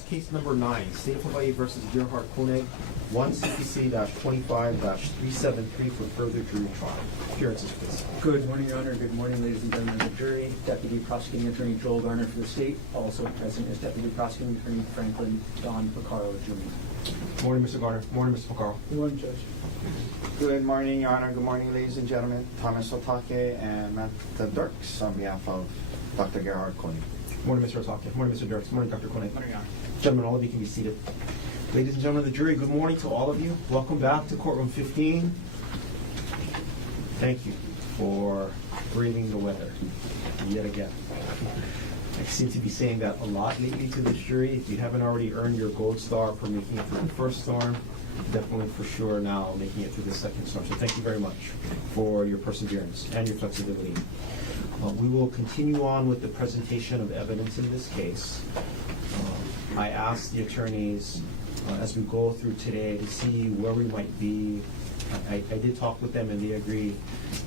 calls case number 9, State of Hawaii versus Gerhardt Konig, 1 CPC-25-373 for further jury trial. Appearances, please. Good morning, Your Honor. Good morning, ladies and gentlemen of the jury. Deputy Prosecuting Attorney Joel Garner for the state. Also present is Deputy Prosecuting Attorney Franklin Don Picaro Jr. Good morning, Mr. Garner. Good morning, Mr. Picaro. Good morning, Judge. Good morning, Your Honor. Good morning, ladies and gentlemen. Thomas Otake and Matt Dirks on behalf of Dr. Gerhardt Konig. Good morning, Mr. Otake. Good morning, Mr. Dirks. Good morning, Dr. Konig. Good morning, Your Honor. Gentlemen, all of you can be seated. Ladies and gentlemen of the jury, good morning to all of you. Welcome back to courtroom 15. Thank you for braving the weather yet again. I seem to be saying that a lot lately to this jury. If you haven't already earned your gold star for making it through the first storm, definitely for sure now making it through the second storm. So thank you very much for your perseverance and your flexibility. We will continue on with the presentation of evidence in this case. I asked the attorneys as we go through today to see where we might be. I did talk with them and they agreed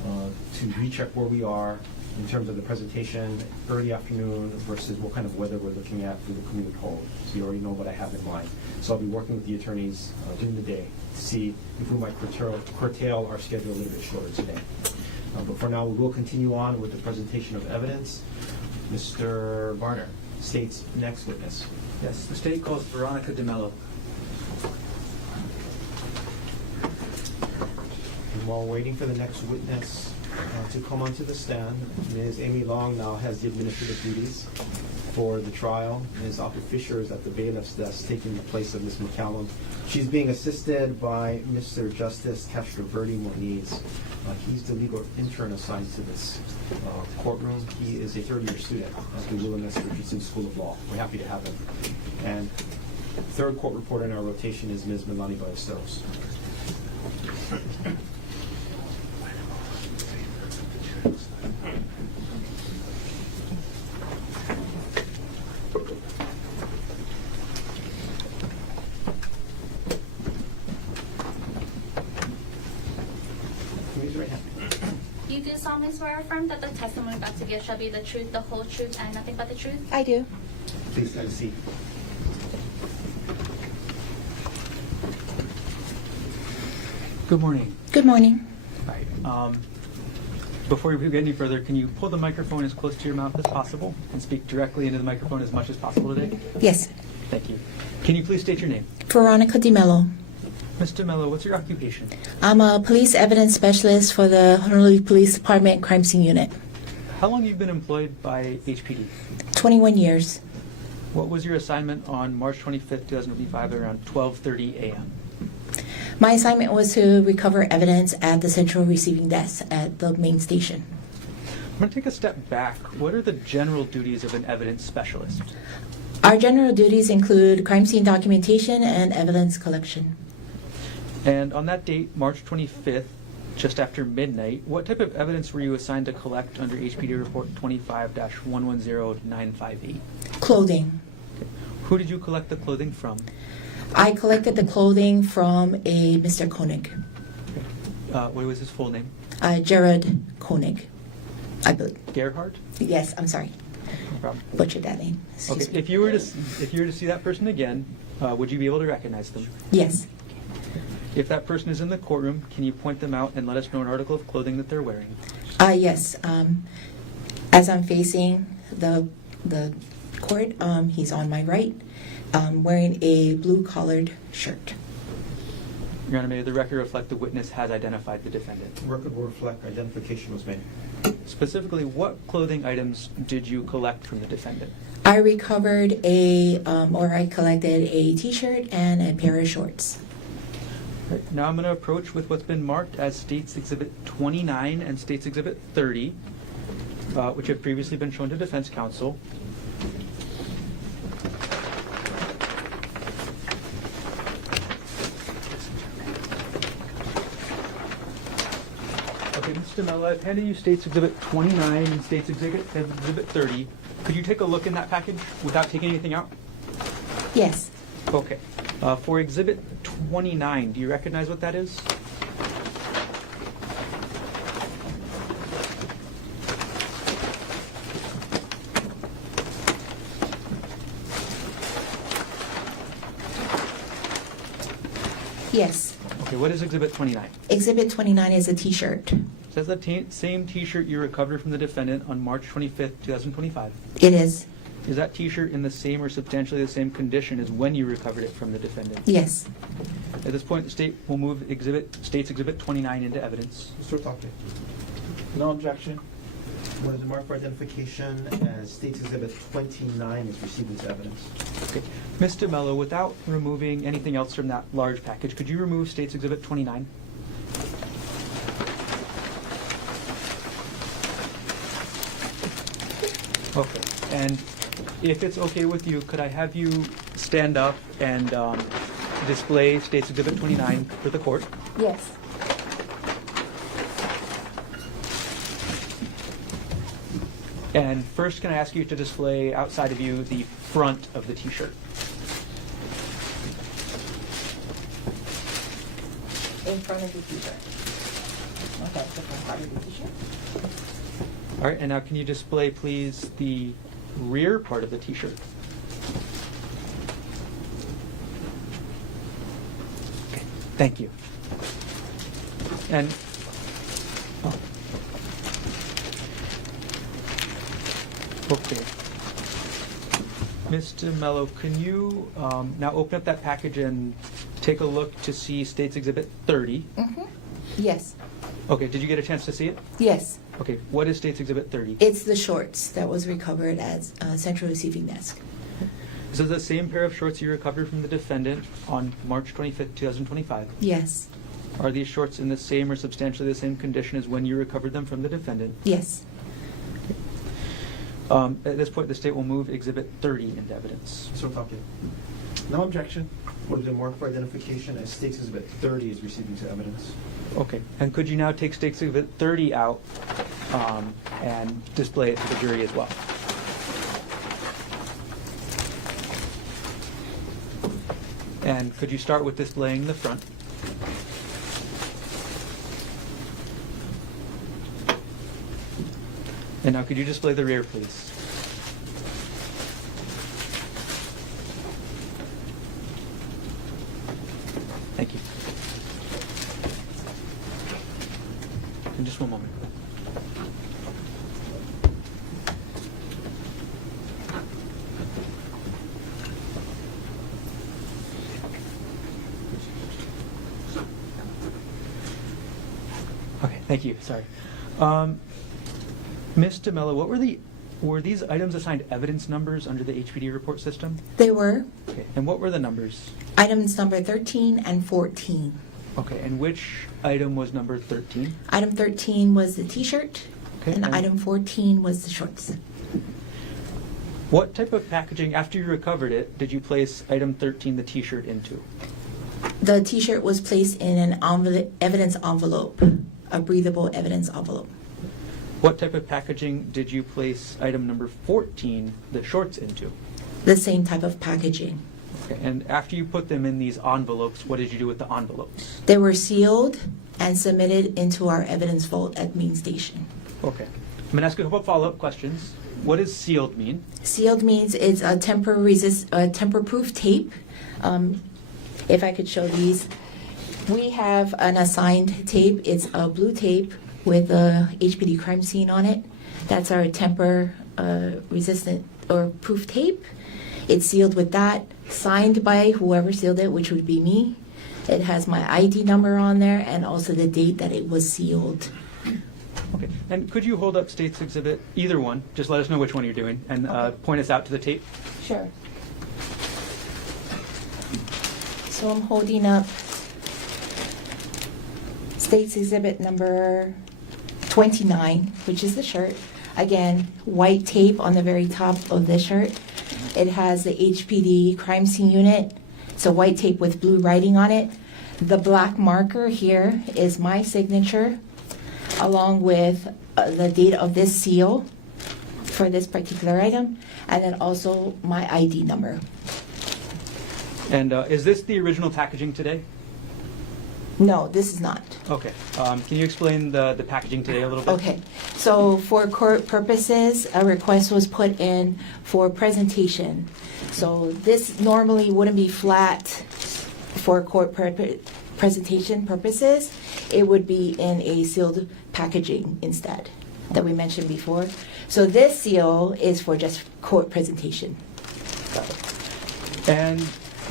to recheck where we are in terms of the presentation early afternoon versus what kind of weather we're looking at for the commute home. So you already know what I have in mind. So I'll be working with the attorneys during the day to see if we might curtail our schedule a little bit shorter today. But for now, we will continue on with the presentation of evidence. Mr. Varner, state's next witness. Yes, the state calls Veronica DeMello. And while waiting for the next witness to come onto the stand, Ms. Amy Long now has the administrative duties for the trial. Ms. Alfred Fisher is at the bailiff's desk taking the place of Ms. McCallum. She's being assisted by Mr. Justice Castroverdi Moniz. He's the legal intern assigned to this courtroom. He is a third-year student at the William S. Richardson School of Law. We're happy to have him. And third court reporter in our rotation is Ms. Milani Ballesteros. You do solemnly swear or affirm that the testimony about to give shall be the truth, the whole truth, and nothing but the truth? I do. Please have a seat. Good morning. Good morning. Right. Before we get any further, can you pull the microphone as close to your mouth as possible and speak directly into the microphone as much as possible today? Yes. Thank you. Can you please state your name? Veronica DeMello. Ms. DeMello, what's your occupation? I'm a police evidence specialist for the Honolulu Police Department Crime Scene Unit. How long have you been employed by HPD? 21 years. What was your assignment on March 25th, 2005 at around 12:30 a.m.? My assignment was to recover evidence at the central receiving desk at the main station. I'm going to take a step back. What are the general duties of an evidence specialist? Our general duties include crime scene documentation and evidence collection. And on that date, March 25th, just after midnight, what type of evidence were you assigned to collect under HPD Report 25-110958? Clothing. Okay. Who did you collect the clothing from? I collected the clothing from a Mr. Konig. What was his full name? Gerhardt Konig, I believe. Gerhardt? Yes, I'm sorry. No problem. Butchered that name. Excuse Okay. me. If you were to see that person again, would you be able to recognize them? Yes. If that person is in the courtroom, can you point them out and let us know an article of clothing that they're wearing? Yes. As I'm facing the court, he's on my right, wearing a blue-collared shirt. Your Honor, may the record reflect the witness has identified the defendant. The record will reflect identification was made. Specifically, what clothing items did you collect from the defendant? I recovered I collected a T-shirt and a pair of shorts. Right. Now I'm going to approach with what's been marked as States Exhibit 29 and States Exhibit 30, which have previously been shown to defense counsel. Okay, Mr. DeMello, I've handed you States Exhibit 29 and States Exhibit 30. Could you take a look in that package without taking anything out? Yes. Okay. For Exhibit 29, do you recognize what that is? Yes. Okay, what is Exhibit 29? Exhibit 29 is a T-shirt. It says the same T-shirt you recovered from the defendant on March 25th, 2025. It is. Is that T-shirt in the same or substantially the same condition as when you recovered it from the defendant? Yes. At this point, the state will move State's Exhibit 29 into evidence. Mr. Otake. No objection. What is the mark for identification as State's Exhibit 29 is received into evidence? Okay. Mr. Mello, without removing anything else from that large package, could you remove State's Exhibit 29? Okay. And if it's okay with you, could I have you stand up and display State's Exhibit 29 for the court? Yes. And first, can I ask you to display outside of you the front of the T-shirt? In front of the T-shirt. Okay, the front part of the T-shirt. All right, and now can you display, please, the rear part of the T-shirt? Okay, thank you. And okay, Mr. Mello, can you now open up that package and take a look to see State's Exhibit 30? Mm-hmm. Yes. Okay, did you get a chance to see it? Yes. Okay, what is State's Exhibit 30? It's the shorts that was recovered at Central Receiving Desk. Is this the same pair of shorts you recovered from the defendant on March 25th, 2025? Yes. Are these shorts in the same or substantially the same condition as when you recovered them from the defendant? Yes. At this point, the state will move Exhibit 30 into evidence. Mr. Otake. No objection. What is the mark for identification as State's Exhibit 30 is received into evidence? Okay, and could you now take State's Exhibit 30 out and display it to the jury as well? And could you start with displaying the front? And now could you display the rear, please? Thank you. In just one moment. Okay, thank you. Sorry. Ms. DeMello, were these items assigned evidence numbers under the HPD report system? They were Okay, and what were the numbers? items number 13 and 14. Okay, and which item was number 13? Item 13 was the T-shirt, Okay, and item 14 was the shorts. What type of packaging, after you recovered it, did you place item 13, the T-shirt, into? The T-shirt was placed in an evidence envelope, a breathable evidence envelope. What type of packaging did you place item number 14, the shorts, into? The same type of packaging. Okay, and after you put them in these envelopes, what did you do with the envelopes? They were sealed and submitted into our evidence vault at main station. Okay. I'm going to ask you a couple follow-up questions. What does sealed mean? Sealed means it's a tamper-proof tape. If I could show these. We have an assigned tape. It's a blue tape with a HPD crime scene on it. That's our tamper-resistant or proof tape. It's sealed with that, signed by whoever sealed it, which would be me. It has my ID number on there and also the date that it was sealed. Okay. And could you hold up State's Exhibit, either one, just let us know which one you're doing, and point us out to the tape? Sure. So I'm holding up State's Exhibit number 29, which is the shirt. Again, white tape on the very top of the shirt. It has the HPD crime scene unit. It's a white tape with blue writing on it. The black marker here is my signature, along with the date of this seal for this particular item, and then also my ID number. And is this the original packaging today? No, this is not. Okay. Can you explain the packaging today a little bit? Okay, so for court purposes, a request was put in for presentation. So this normally wouldn't be flat for court presentation purposes, it would be in a sealed packaging instead that we mentioned before. So this seal is for just court presentation. And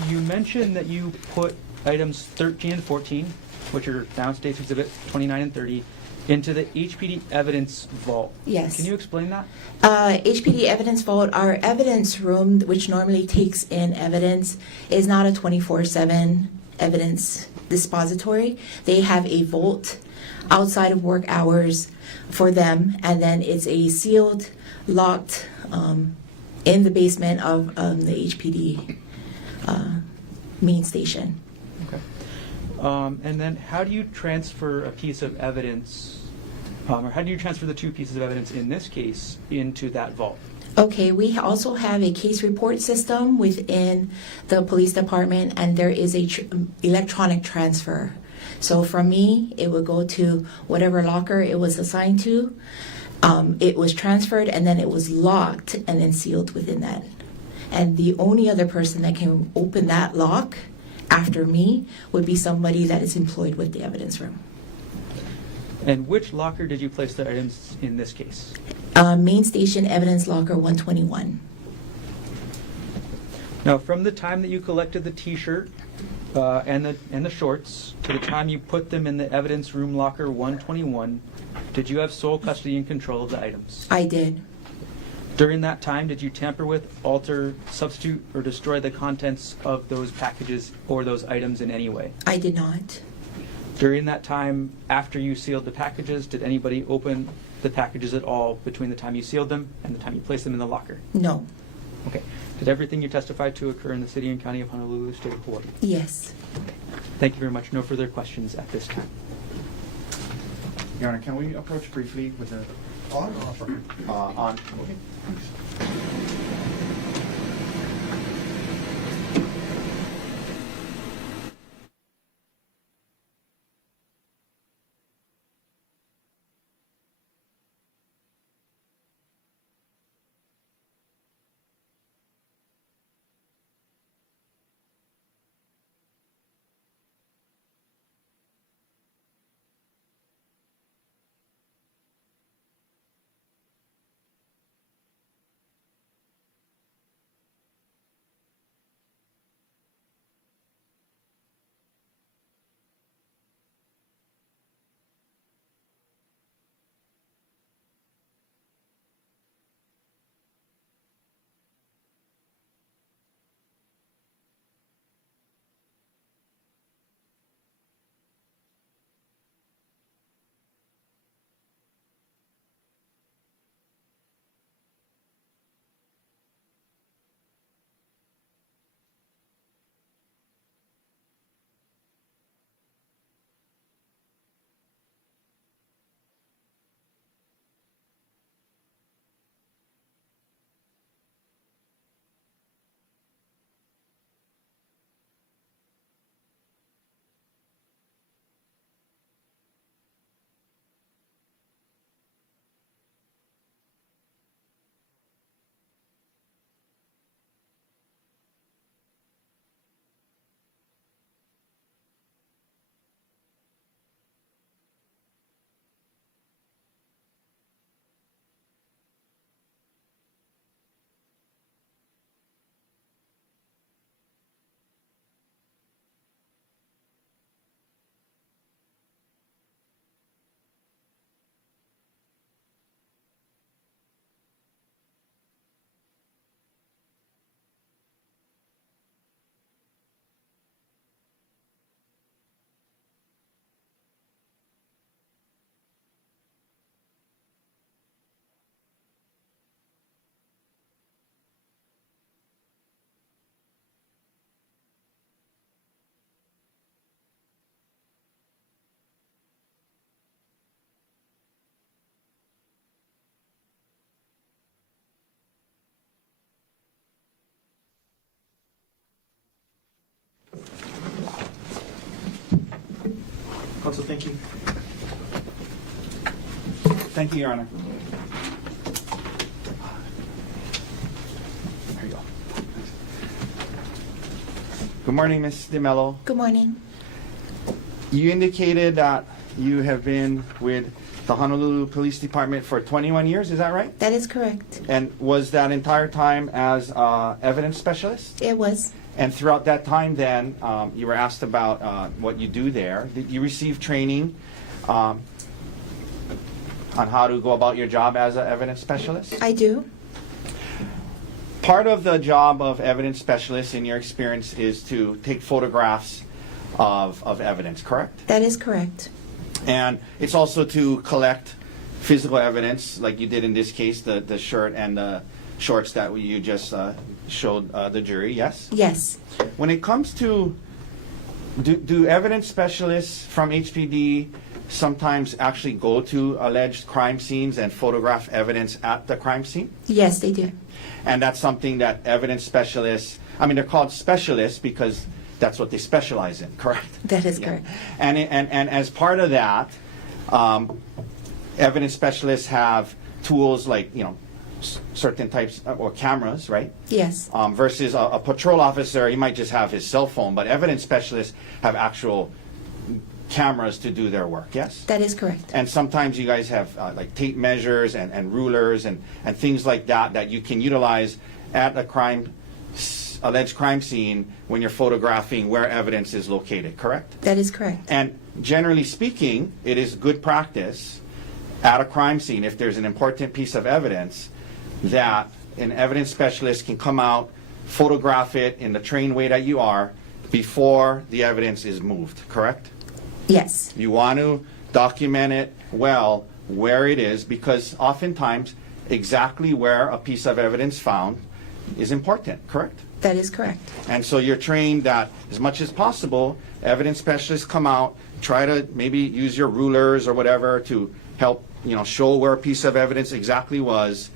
you mentioned that you put items 13 and 14, which are now State's Exhibit 29 and 30, into the HPD evidence vault. Yes. Can you explain that? HPD evidence vault, our evidence room, which normally takes in evidence, is not a 24/7 evidence dispository. They have a vault outside of work hours for them, and then it's a sealed, locked in the basement of the HPD main station. Okay. And then how do you transfer a piece of evidence, or how do you transfer the two pieces of evidence in this case into that vault? Okay, we also have a case report system within the police department, and there is a electronic transfer. So from me, it would go to whatever locker it was assigned to. It was transferred, and then it was locked and then sealed within that. And the only other person that can open that lock after me would be somebody that is employed with the evidence room. And which locker did you place the items in this case? Main station evidence locker 121. Now, from the time that you collected the T-shirt and the shorts to the time you put them in the evidence room locker 121, did you have sole custody and control of the items? I did. During that time, did you tamper with, alter, substitute, or destroy the contents of those packages or those items in any way? I did not. During that time, after you sealed the packages, did anybody open the packages at all between the time you sealed them and the time you placed them in the locker? No. Okay. Did everything you testified to occur in the city and county of Honolulu, state of Hawaii? Yes. Thank you very much. No further questions at this time. Your Honor, can we approach briefly with the On offer. on? Okay, thanks. Counsel, thank you. Thank you, Your Honor. There you go. Good morning, Ms. DeMello. Good morning. You indicated that you have been with the Honolulu Police Department for 21 years, is that right? That is correct. And was that entire time as evidence specialist? It was. And throughout that time then, you were asked about what you do there. Did you receive training on how to go about your job as an evidence specialist? I do. Part of the job of evidence specialist, in your experience, is to take photographs of evidence, correct? That is correct. And it's also to collect physical evidence, like you did in this case, the shirt and the shorts that you just showed the jury, yes? Yes. When it comes to, do evidence specialists from HPD sometimes actually go to alleged crime scenes and photograph evidence at the crime scene? Yes, they do. And that's something that evidence specialists, I mean, they're called specialists because that's what they specialize in, correct? That is Yeah. correct. And as part of that, evidence specialists have tools like, certain types or cameras, right? Yes. Versus a patrol officer, he might just have his cell phone, but evidence specialists have actual cameras to do their work, yes? That is correct. And sometimes you guys have like tape measures and rulers and things like that you can utilize at a alleged crime scene when you're photographing where evidence is located, correct? That is correct. And generally speaking, it is good practice at a crime scene, if there's an important piece of evidence, that an evidence specialist can come out, photograph it in the trained way that you are before the evidence is moved, correct? Yes. You want to document it well where it is, because oftentimes exactly where a piece of evidence found is important, correct? That is correct. And so you're trained that as much as possible, evidence specialists come out, try to maybe use your rulers or whatever to help, show where a piece of evidence exactly was,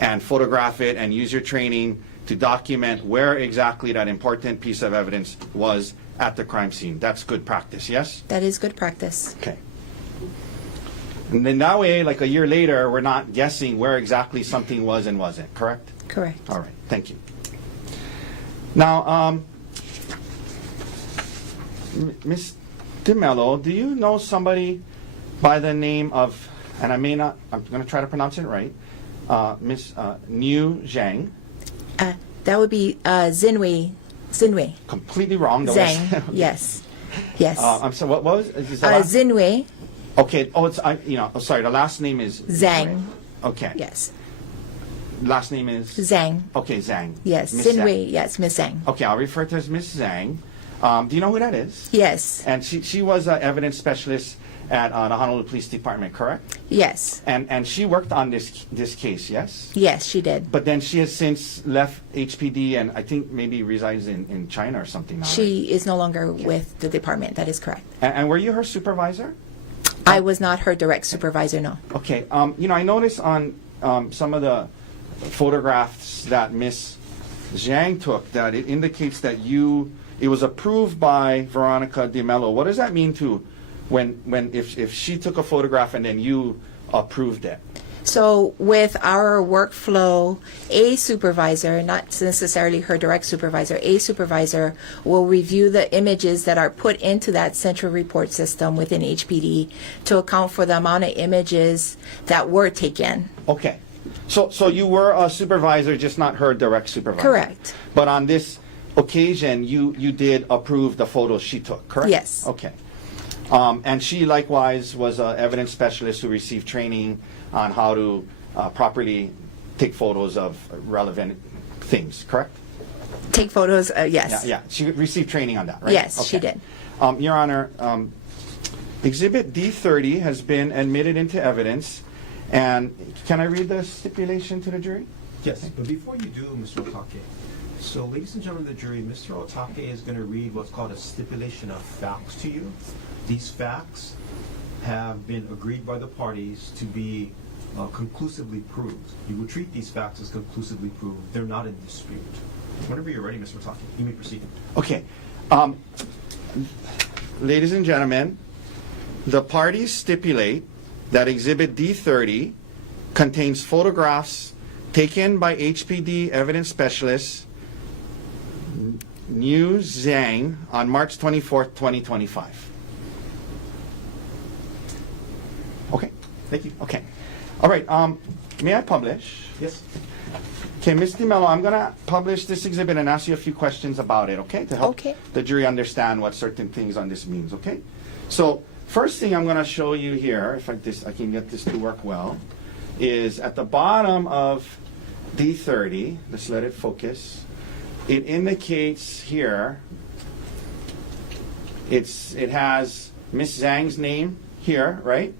and photograph it and use your training to document where exactly that important piece of evidence was at the crime scene. That's good practice, yes? That is good practice. Okay. And then that way, like a year later, we're not guessing where exactly something was and wasn't, correct? Correct. All right, thank you. Now, Ms. DeMello, do you know somebody by the name of, and I'm going to try to pronounce it right, Miss Niu Zhang? That would be Zinwei. Completely wrong. the way- Zhang. Yes. Yes. I'm sorry, what was is the last- Zinwei. Okay, it's, sorry, the last name is Zhang. Okay. Yes. Last name is? Zhang. Okay, Zhang. Yes. Miss Zinwei. Yes, Miss Zhang. Okay, I'll refer to her as Miss Zhang. Do you know who that is? Yes. And she was an evidence specialist at the Honolulu Police Department, correct? Yes. And she worked on this case, yes? Yes, she did. But then she has since left HPD and I think maybe resides in China or something now. She is no longer with the department. That is correct. And were you her supervisor? I was not her direct supervisor, no. Okay. I noticed on some of the photographs that Miss Zhang took that it indicates that it was approved by Veronica DeMello. What does that mean to if she took a photograph and then you approved it? So with our workflow, a supervisor, not necessarily her direct supervisor, a supervisor will review the images that are put into that central report system within HPD to account for the amount of images that were taken. Okay. So you were a supervisor, just not her direct supervisor? Correct. But on this occasion, you did approve the photos she took, correct? Yes. Okay. And she likewise was an evidence specialist who received training on how to properly take photos of relevant things, correct? Take photos, yes. Yeah. She received training on that, right? Yes, she did. Your Honor, Exhibit D30 has been admitted into evidence. And can I read the stipulation to the jury? Yes, but before you do, Mr. Otake, so ladies and gentlemen of the jury, Mr. Otake is going to read what's called a stipulation of facts to you. These facts have been agreed by the parties to be conclusively proved. You will treat these facts as conclusively proved. They're not in dispute. Whenever you're ready, Mr. Otake, you may proceed. Okay. Ladies and gentlemen, the parties stipulate that Exhibit D30 contains photographs taken by HPD evidence specialist Niu Zhang on March 24th, 2025. Thank you. Okay. All right, may I publish? Yes. Okay, Ms. DiMello, I'm gonna publish this exhibit and ask you a few questions about it, okay? To help Okay. the jury understand what certain things on this means, okay? So, first thing I'm gonna show you here, if I can get this to work well, is at the bottom of D30, let's let it focus, it indicates here, it has Miss Zhang's name here, right?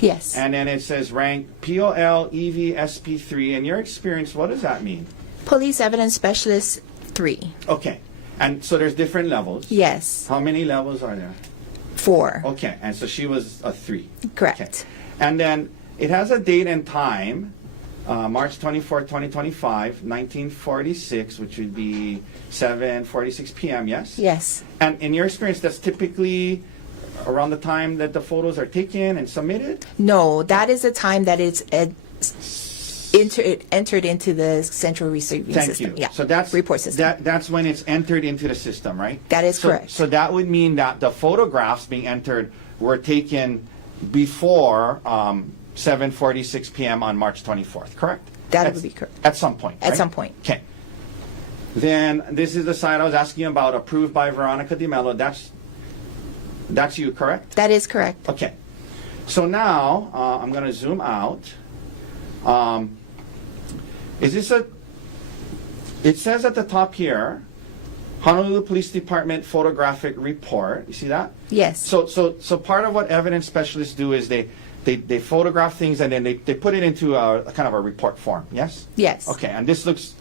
Yes. And then it says rank POL EV SP3. In your experience, what does that mean? Police evidence specialist 3. Okay. And so there's different levels. Yes. How many levels are there? 4. Okay. And so she was a 3. Correct. Okay. And then it has a date and time, March 24, 2025, 1946, which would be 7:46 p.m., yes? Yes. And in your experience, that's typically around the time that the photos are taken and submitted? No, that is the time that it's entered into the central receiving Thank system. you. Yeah. So that's report system. That's when it's entered into the system, right? That is correct. So that would mean that the photographs being entered were taken before 7:46 p.m. on March 24th, correct? That would be correct. At some point. At right? some point. Okay. Then this is the site I was asking you about, approved by Veronica DiMello. That's you, correct? That is correct. Okay. So now I'm going to zoom out. It says at the top here, Honolulu Police Department photographic report. You see that? Yes. So part of what evidence specialists do is they photograph things and then they put it into a kind of a report form. Yes. Yes. Okay. And this looks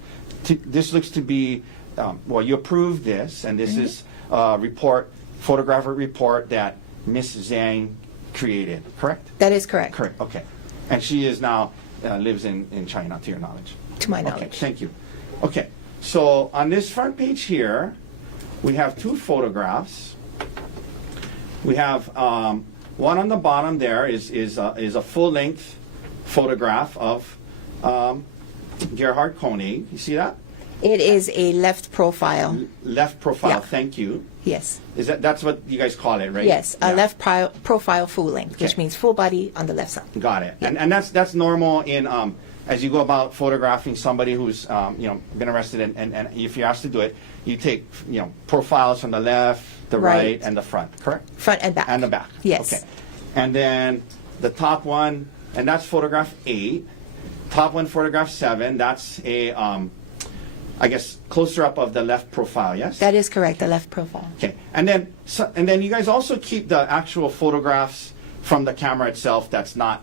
to be well, you approved this, and this is a photographic report that Miss Zhang created. Correct? That is correct. Correct. Okay. And she is now lives in China, to your knowledge. To my Okay. knowledge. Thank you. Okay. So on this front page here, we have 2 photographs. We have one on the bottom there is a full-length photograph of Gerhardt Konig. You see that? It is a left profile. Left profile. Yeah. Thank you. Yes. That's what you guys call it, right? Yes. A Yeah. left profile full length, which Okay. means full body on the left side. Got it. And that's normal in as you go about photographing somebody who's been arrested, and if you're asked to do it, you take profiles from the left, the right, Right. and the front. Correct? Front and back. And the back. Yes. Okay. And then the top one, and that's photograph 8. Top one, photograph 7. That's a I guess closer up of the left profile. Yes. That is correct. The left profile. Okay, and then you guys also keep the actual photographs from the camera itself. That's not,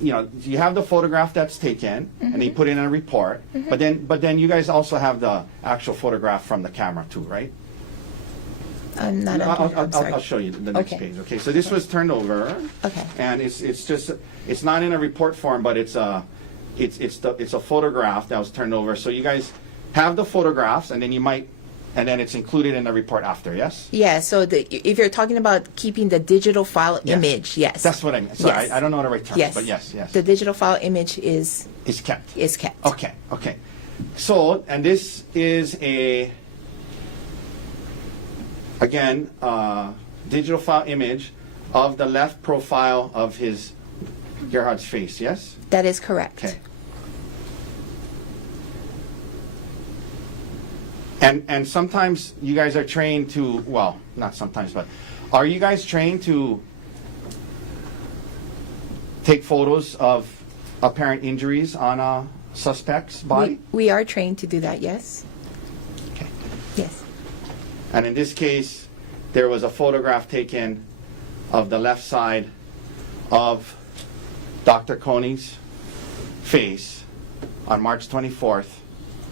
you have the photograph that's taken, and you put it in a report. But then you guys also have the actual photograph from the camera too, right? I'm not. I'm sorry. I'll show you the next Okay. page. Okay, so this was turned over. Okay. And it's not in a report form, but it's a photograph that was turned over. So you guys have the photographs, and then it's included in the report after. Yes. Yeah. So if you're talking about keeping the digital file Yes. image, yes. That's what I mean. Sorry, Yes. I don't know the right terms, Yes. but yes. The digital file image is It's kept. kept. Okay. So, and this is again, digital file image of the left profile of Gerhardt's face, yes? That is correct. Okay. And sometimes you guys are trained to, well, not sometimes, but are you guys trained to take photos of apparent injuries on a suspect's body? We are trained to do that. Yes. Okay. Yes. And in this case, there was a photograph taken of the left side of Dr. Konig's face on March 24th,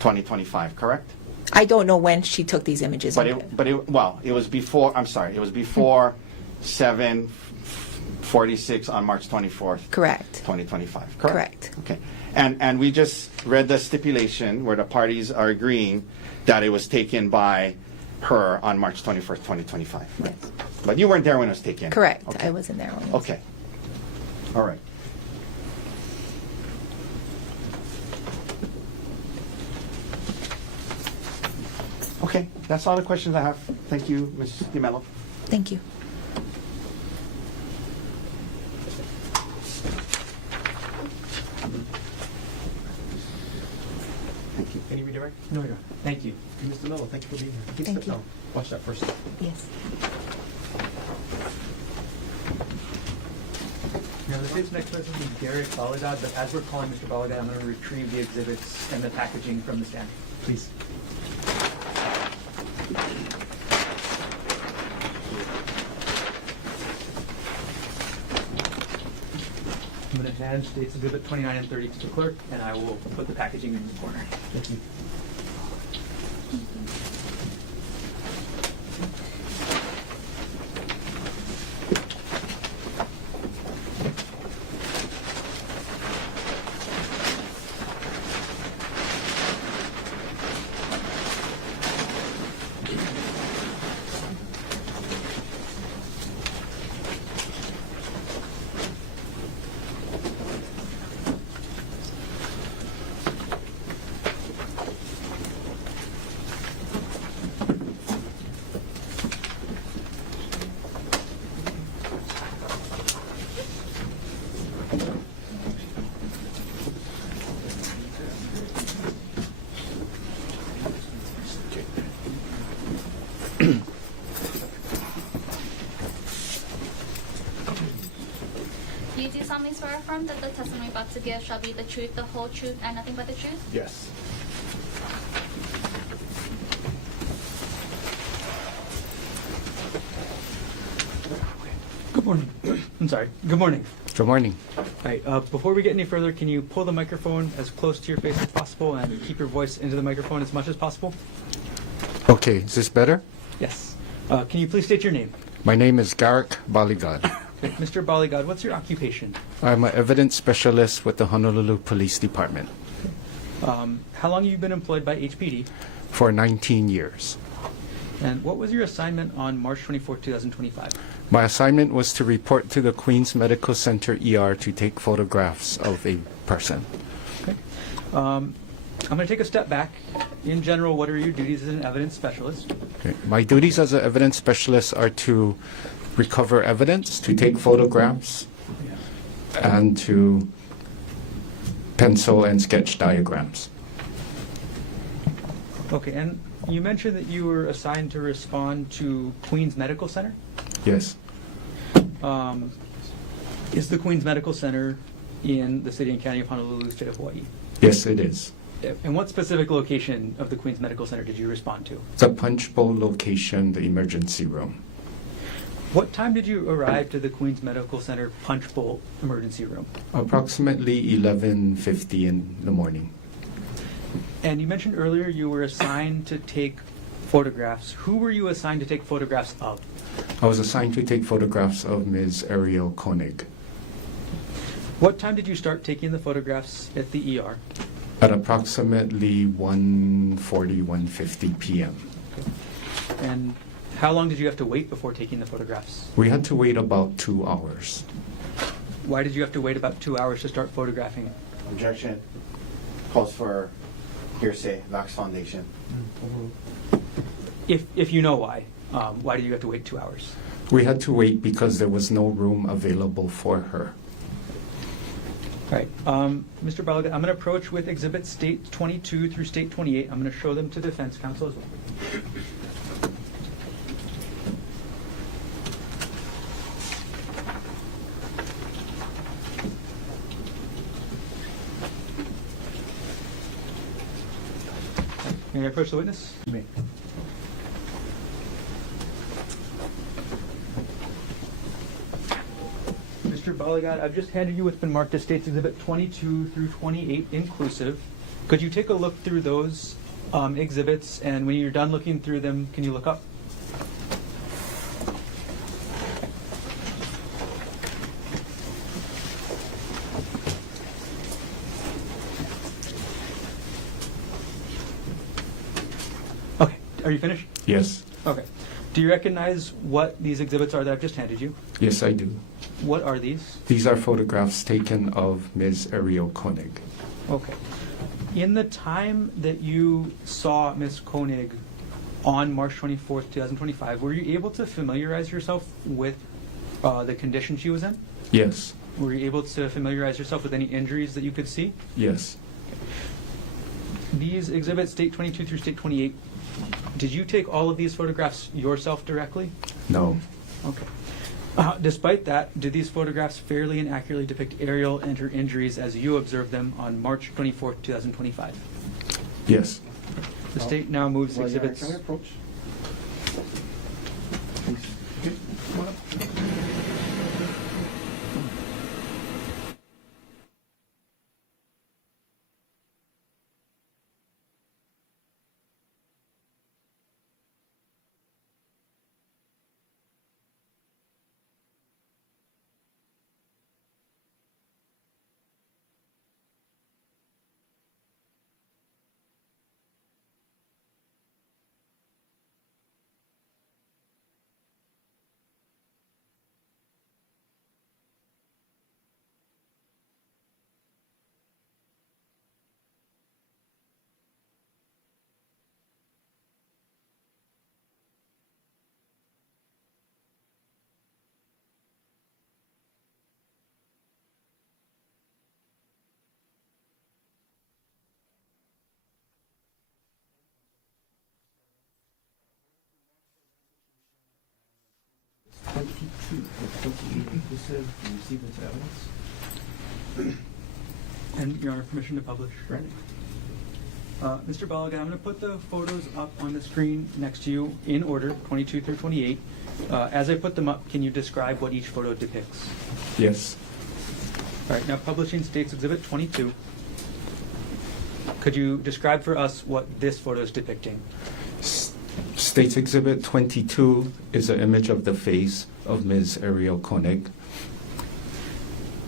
2025, correct? I don't know when she took these images. But it was before, I'm sorry, it was before 7:46 on March 24th. Correct. 2025, correct? Correct. Okay. And we just read the stipulation where the parties are agreeing that it was taken by her on March 21st, 2025. Right? Yes. But you weren't there when it was taken. Correct. Okay. I wasn't there when it was. Okay. All right. Okay, that's all the questions I have. Thank you, Ms. DiMello. Thank you. right? No, you're not. Thank you. Mr. Mello, thank you for being here. Please Thank step you. down. Watch that first. Yes. Now, the state's next witness is Gerhardt Baligod, but as we're calling Mr. Baligod, I'm going to retrieve the exhibits and the packaging from the stand. Please. I'm going to hand State's Exhibit 29 and 30 to the clerk, and I will put the packaging in the corner. Thank you. You do solemnly swear or affirm that the testimony about to give shall be the truth, the whole truth, and nothing but the truth? Yes. Good morning. I'm sorry. Good morning. Good morning. All right, before we get any further, can you pull the microphone as close to your face as possible and keep your voice into the microphone as much as possible? Okay, is this better? Yes. Can you please state your name? My name is Gerhardt Baligod. Okay, Mr. Baligod, what's your occupation? I'm an evidence specialist with the Honolulu Police Department How long have you been employed by HPD? for 19 years. And what was your assignment on March 24, 2025? My assignment was to report to the Queens Medical Center ER to take photographs of a person. Okay. I'm going to take a step back. In general, what are your duties as an evidence specialist? Okay. My duties as an evidence specialist are to recover evidence, to take photographs, and to pencil and sketch diagrams. Okay, and you mentioned that you were assigned to respond to Queens Medical Center. Yes. Is the Queens Medical Center in the city and county of Honolulu, state of Hawaii? Yes, it is. And what specific location of the Queens Medical Center did you respond to? The punch bowl location, the emergency room. What time did you arrive to the Queens Medical Center punch bowl emergency room? Approximately 11:50 in the morning. And you mentioned earlier you were assigned to take photographs. Who were you assigned to take photographs of? I was assigned to take photographs of Ms. Konig What time did you start taking the photographs at the ER? at approximately 1:40, 1:50 p.m. And how long did you have to wait before taking the photographs? We had to wait about 2 hours. Why did you have to wait about 2 hours to start photographing? Objection. Calls for hearsay, Vax Foundation. If you know why did you have to wait 2 hours? We had to wait because there was no room available for her. All right, Mr. Baligod, I'm going to approach with Exhibit State 22 through State 28. I'm going to show them to Defense Counsel as well. May I approach the witness? You may. Mr. Baligod, I've just handed you what's been marked as States Exhibit 22 through 28 inclusive. Could you take a look through those exhibits, and when you're done looking through them, can you look up? Okay, are you finished? Yes. Okay. Do you recognize what these exhibits are that I've just handed you? Yes, I do. What are these? These are photographs taken of Ms. Konig. Okay. In the time that you saw Ms. Konig on March 24th, 2025, were you able to familiarize yourself with the condition she was in? Yes. Were you able to familiarize yourself with any injuries that you could see? Yes. These exhibits, state 22 through state 28, did you take all of these photographs yourself directly? No. Okay. Despite that, do these photographs fairly and accurately depict aerial injuries as you observed them on March 24, 2025? Yes. The state now moves exhibits. Can we approach? Inclusive, you receive this evidence. And Your Honor, permission to publish. Mr. Baligod, I'm going to put the photos up on the screen next to you in order, 22 through 28. As I put them up, can you describe what each photo depicts? Yes. All right, now publishing states exhibit 22. Could you describe for us what this photo is depicting? States Exhibit 22 is an image of the face of Ms. Ariel Konig.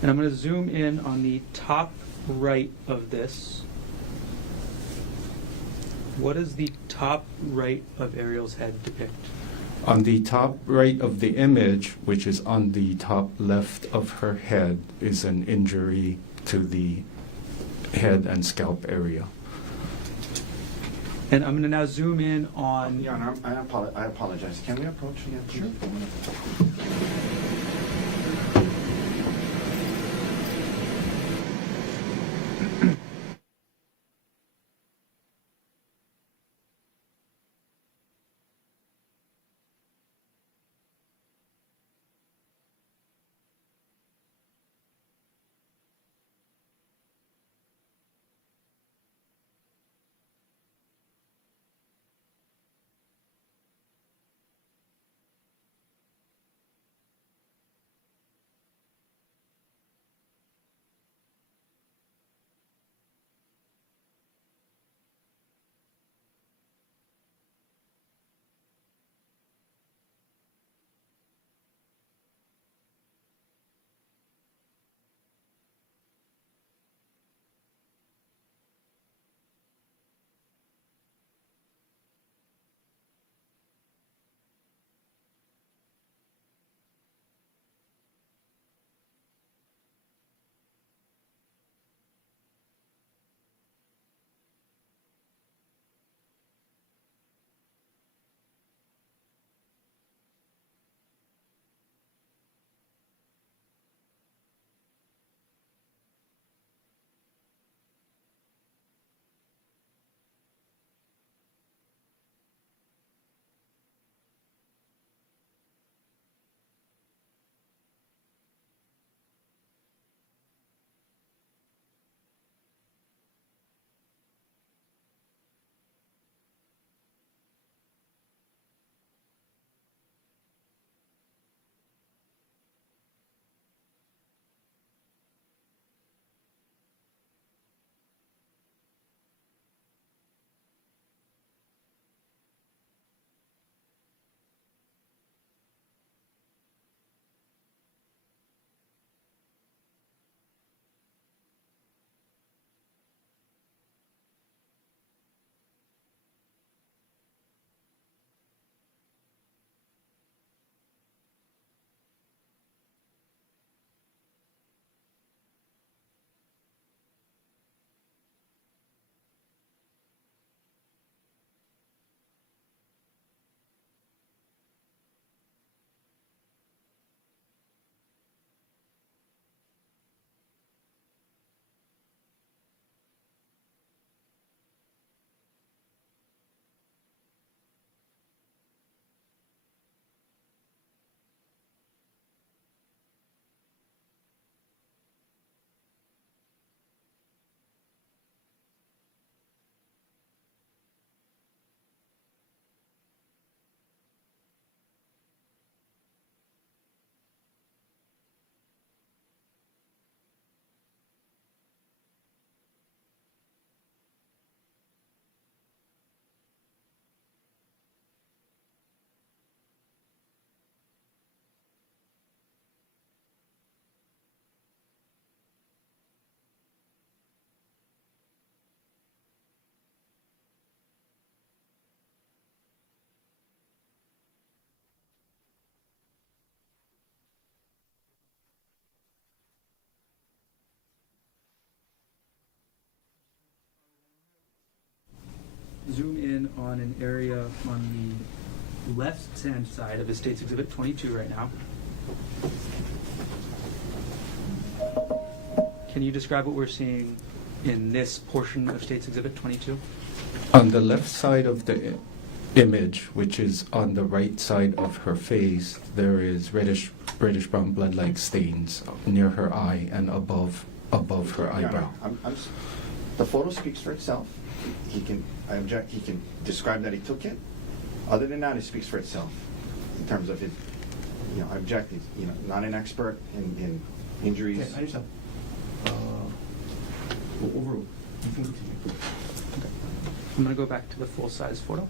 And I'm going to zoom in on the top right of this. What does the top right of Ariel's head depict? On the top right of the image, which is on the top left of her head, is an injury to the head and scalp area. And I'm going to now zoom in on... Your Honor, I apologize. Can we approach again? Sure. on an area on the left-hand side of the State's Exhibit 22 right now. Can you describe what we're seeing in this portion of State's Exhibit 22? On the left side of the image, which is on the right side of her face, there is reddish brown blood-like stains near her eye and above her eyebrow. The photo speaks for itself. He can describe that he took it. Other than that, it speaks for itself in terms of it. I object. He's, not an expert in injuries. Okay, I understand. Overruled. You can continue. I'm going to go back to the full-size photo.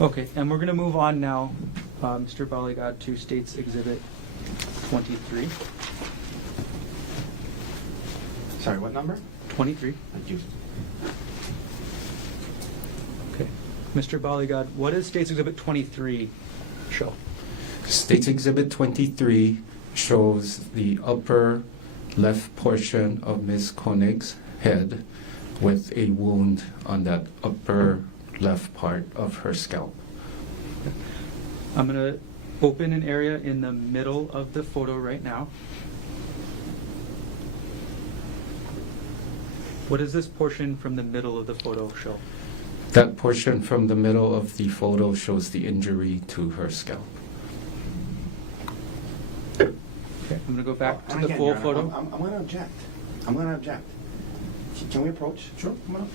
Okay, and we're going to move on now, Mr. Baligod, to State's Exhibit 23. Sorry, what number? 23. Thank you. Okay. Mr. Baligod, what does State's Exhibit 23 show? State's Exhibit 23 shows the upper left portion of Ms. Konig's head with a wound on that upper left part of her scalp. I'm going to open an area in the middle of the photo right now. What does this portion from the middle of the photo show? That portion from the middle of the photo shows the injury to her scalp. Okay, I'm going to go back to And the again, full Your Honor, photo. I'm going to object. I'm going to object. Can we approach? Sure, come on up.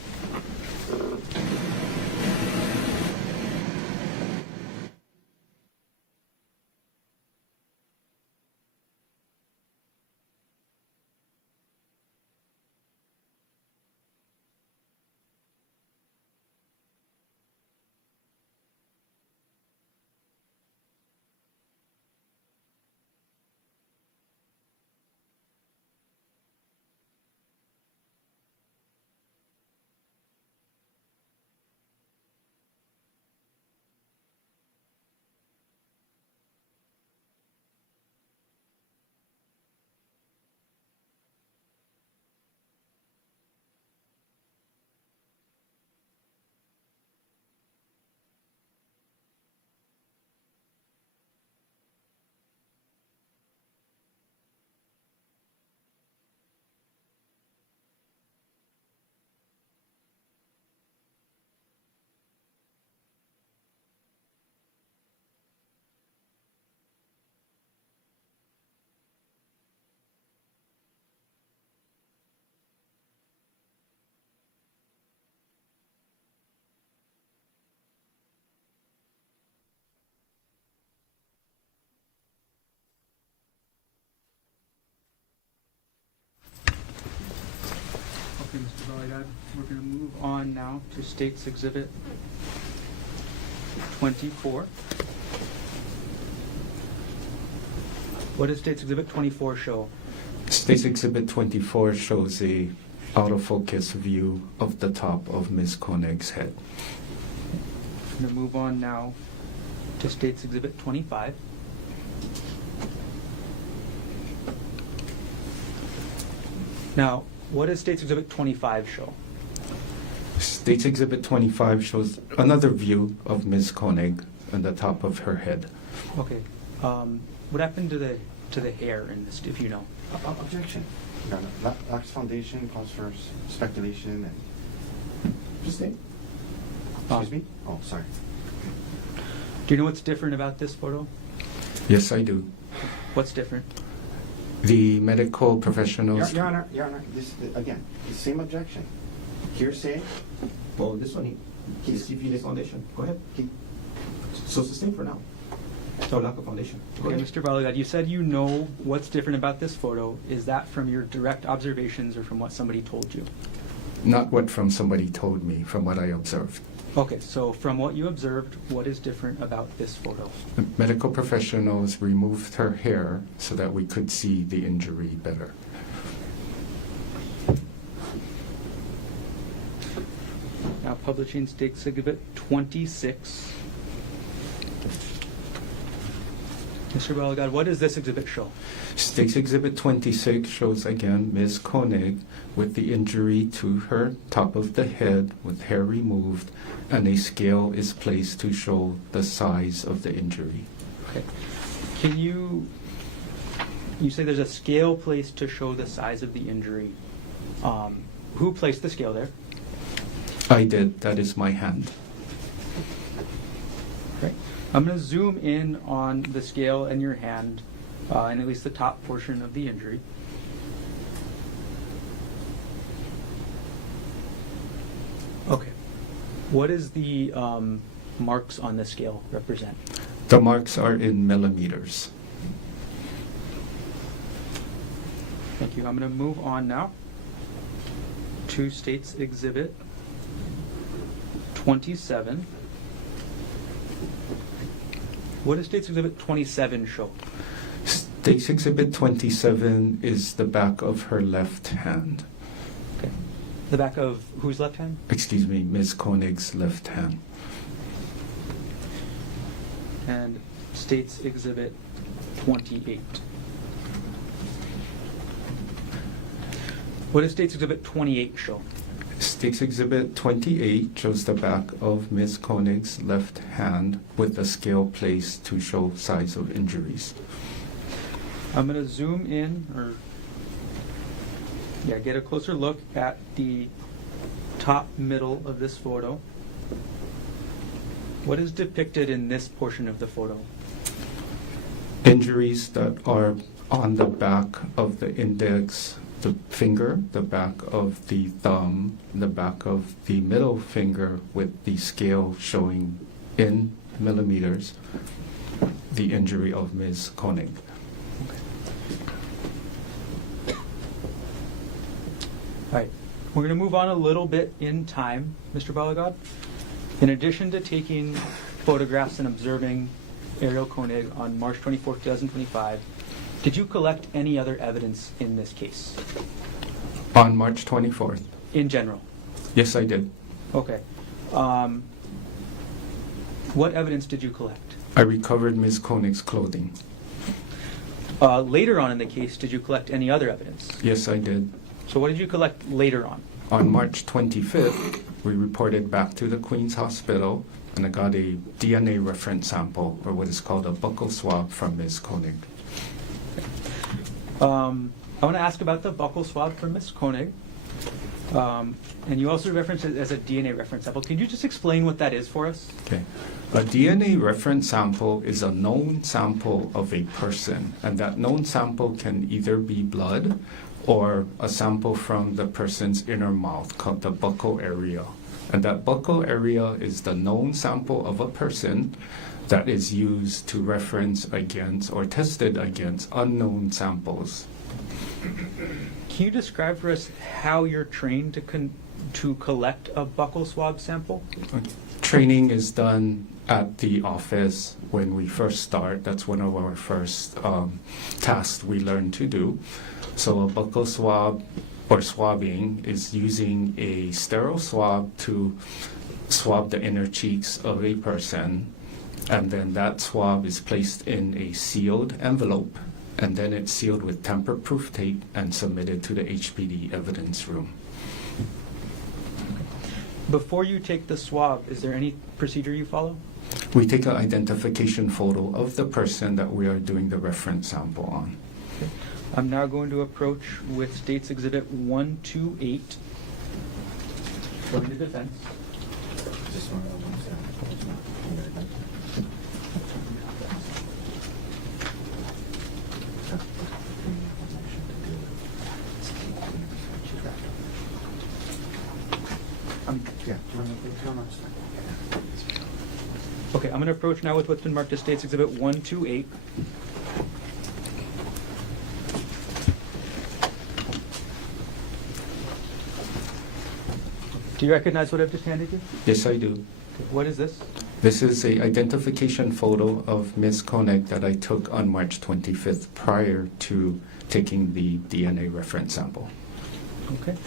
Okay, Mr. Baligod, we're going to move on now to State's Exhibit 24. What does State's Exhibit 24 show? State's Exhibit 24 shows a out-of-focus view of the top of Ms. Konig's head. I'm going to move on now to State's Exhibit 25. Now, what does State's Exhibit 25 show? State's Exhibit 25 shows another view of Ms. Konig on the top of her head. Okay. What happened to the hair in this, if you know? Objection. Your Honor, Locke's foundation calls for speculation and... Just name. Excuse me? Oh, sorry. Do you know what's different about this photo? Yes, I do. What's different? The medical professionals... Your Honor, this, again, the same objection. Hearsay. Well, this one, he's CPA foundation. Go ahead. So sustain for now. So lack of foundation. Go Okay, ahead. Mr. Baligod, you said you know what's different about this photo. Is that from your direct observations or from what somebody told you? Not what from somebody told me, from what I observed. Okay, so from what you observed, what is different about this photo? The medical professionals removed her hair so that we could see the injury better. Now, publishing State's Exhibit 26. Mr. Baligod, what does this exhibit show? State's Exhibit 26 shows again Ms. Konig with the injury to her top of the head with hair removed, and a scale is placed to show the size of the injury. Okay. Can you say there's a scale placed to show the size of the injury. Who placed the scale there? I did. That is my hand. Okay. I'm going to zoom in on the scale in your hand, and at least the top portion of the injury. Okay. What does the marks on the scale represent? The marks are in millimeters. Thank you. I'm going to move on now to State's Exhibit 27. What does State's Exhibit 27 show? State's Exhibit 27 is the back of her left hand. Okay. The back of whose left hand? Excuse me, Ms. Konig's left hand. And State's Exhibit 28. What does State's Exhibit 28 show? State's Exhibit 28 shows the back of Ms. Konig's left hand with a scale placed to show size of injuries. I'm going to zoom in, get a closer look at the top middle of this photo. What is depicted in this portion of the photo? Injuries that are on the back of the index, the finger, the back of the thumb, the back of the middle finger with the scale showing in millimeters the injury of Ms. Konig. All right, we're going to move on a little bit in time, Mr. Baligod. In addition to taking photographs and observing Ariel Konig on March 24, 2025, did you collect any other evidence in this case? On March 24th? In general? Yes, I did. Okay. What evidence did you collect? I recovered Ms. Konig's clothing. Later on in the case, did you collect any other evidence? Yes, I did. So what did you collect later on? On March 25th, we reported back to the Queen's Hospital, and I got a DNA reference sample, or what is called a buccal swab, from Ms. Konig. I want to ask about the buccal swab for Ms. Konig. And you also referenced it as a DNA reference sample. Can you just explain what that is for us? Okay. A DNA reference sample is a known sample of a person, and that known sample can either be blood or a sample from the person's inner mouth called the buccal area. And that buccal area is the known sample of a person that is used to reference against or tested against unknown samples. Can you describe for us how you're trained to collect a buccal swab sample? Training is done at the office when we first start. That's one of our first tasks we learn to do. So a buccal swab or swabbing is using a sterile swab to swab the inner cheeks of a person, and then that swab is placed in a sealed envelope, and then it's sealed with tamper-proof tape and submitted to the HPD evidence room. Before you take the swab, is there any procedure you follow? We take an identification photo of the person that we are doing the reference sample on. Okay. I'm now going to approach with State's Exhibit 128 from the defense. Okay, I'm going to approach now with what's been marked as State's Exhibit 128. Do you recognize what I've just handed you? Yes, I do. Okay, what is this? This is an identification photo of Ms. Konig that I took on March 25th prior to taking the DNA reference sample. Okay.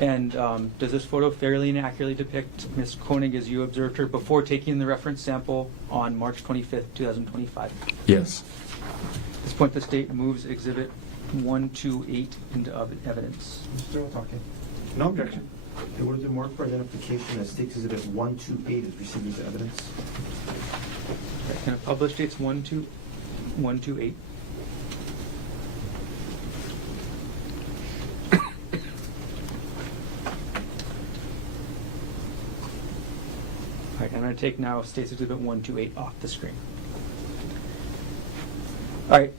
And does this photo fairly and accurately depict Ms. Konig as you observed her before taking the reference sample on March 25th, 2025? Yes. At this point, the state moves Exhibit 128 into evidence. Mr. Otake. No objection. In order to mark for identification that State's Exhibit 128 is received as evidence. Can I publish States 128? All right, I'm going to take now States Exhibit 128 off the screen. All right,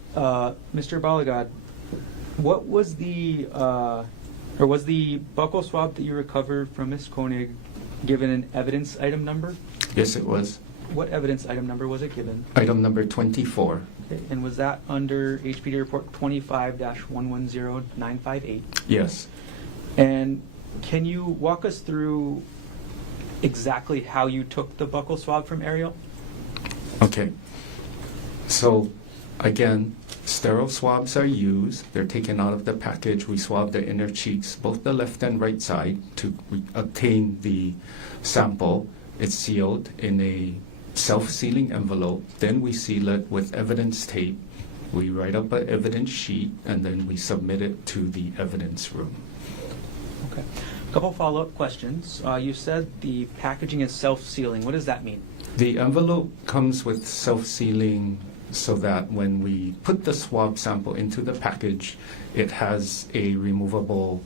Mr. Baligod, what was the, was the buccal swab that you recovered from Ms. Konig given an evidence item number? Yes, it was. What evidence item number was it given? Item number 24. Okay, and was that under HPD report 25-110958? Yes. And can you walk us through exactly how you took the buccal swab from Ariel? Okay. So, again, sterile swabs are used. They're taken out of the package. We swab the inner cheeks, both the left and right side, to obtain the sample. It's sealed in a self-sealing envelope. Then we seal it with evidence tape. We write up an evidence sheet, and then we submit it to the evidence room. Okay. A couple follow-up questions. You said the packaging is self-sealing. What does that mean? The envelope comes with self-sealing so that when we put the swab sample into the package, it has a removable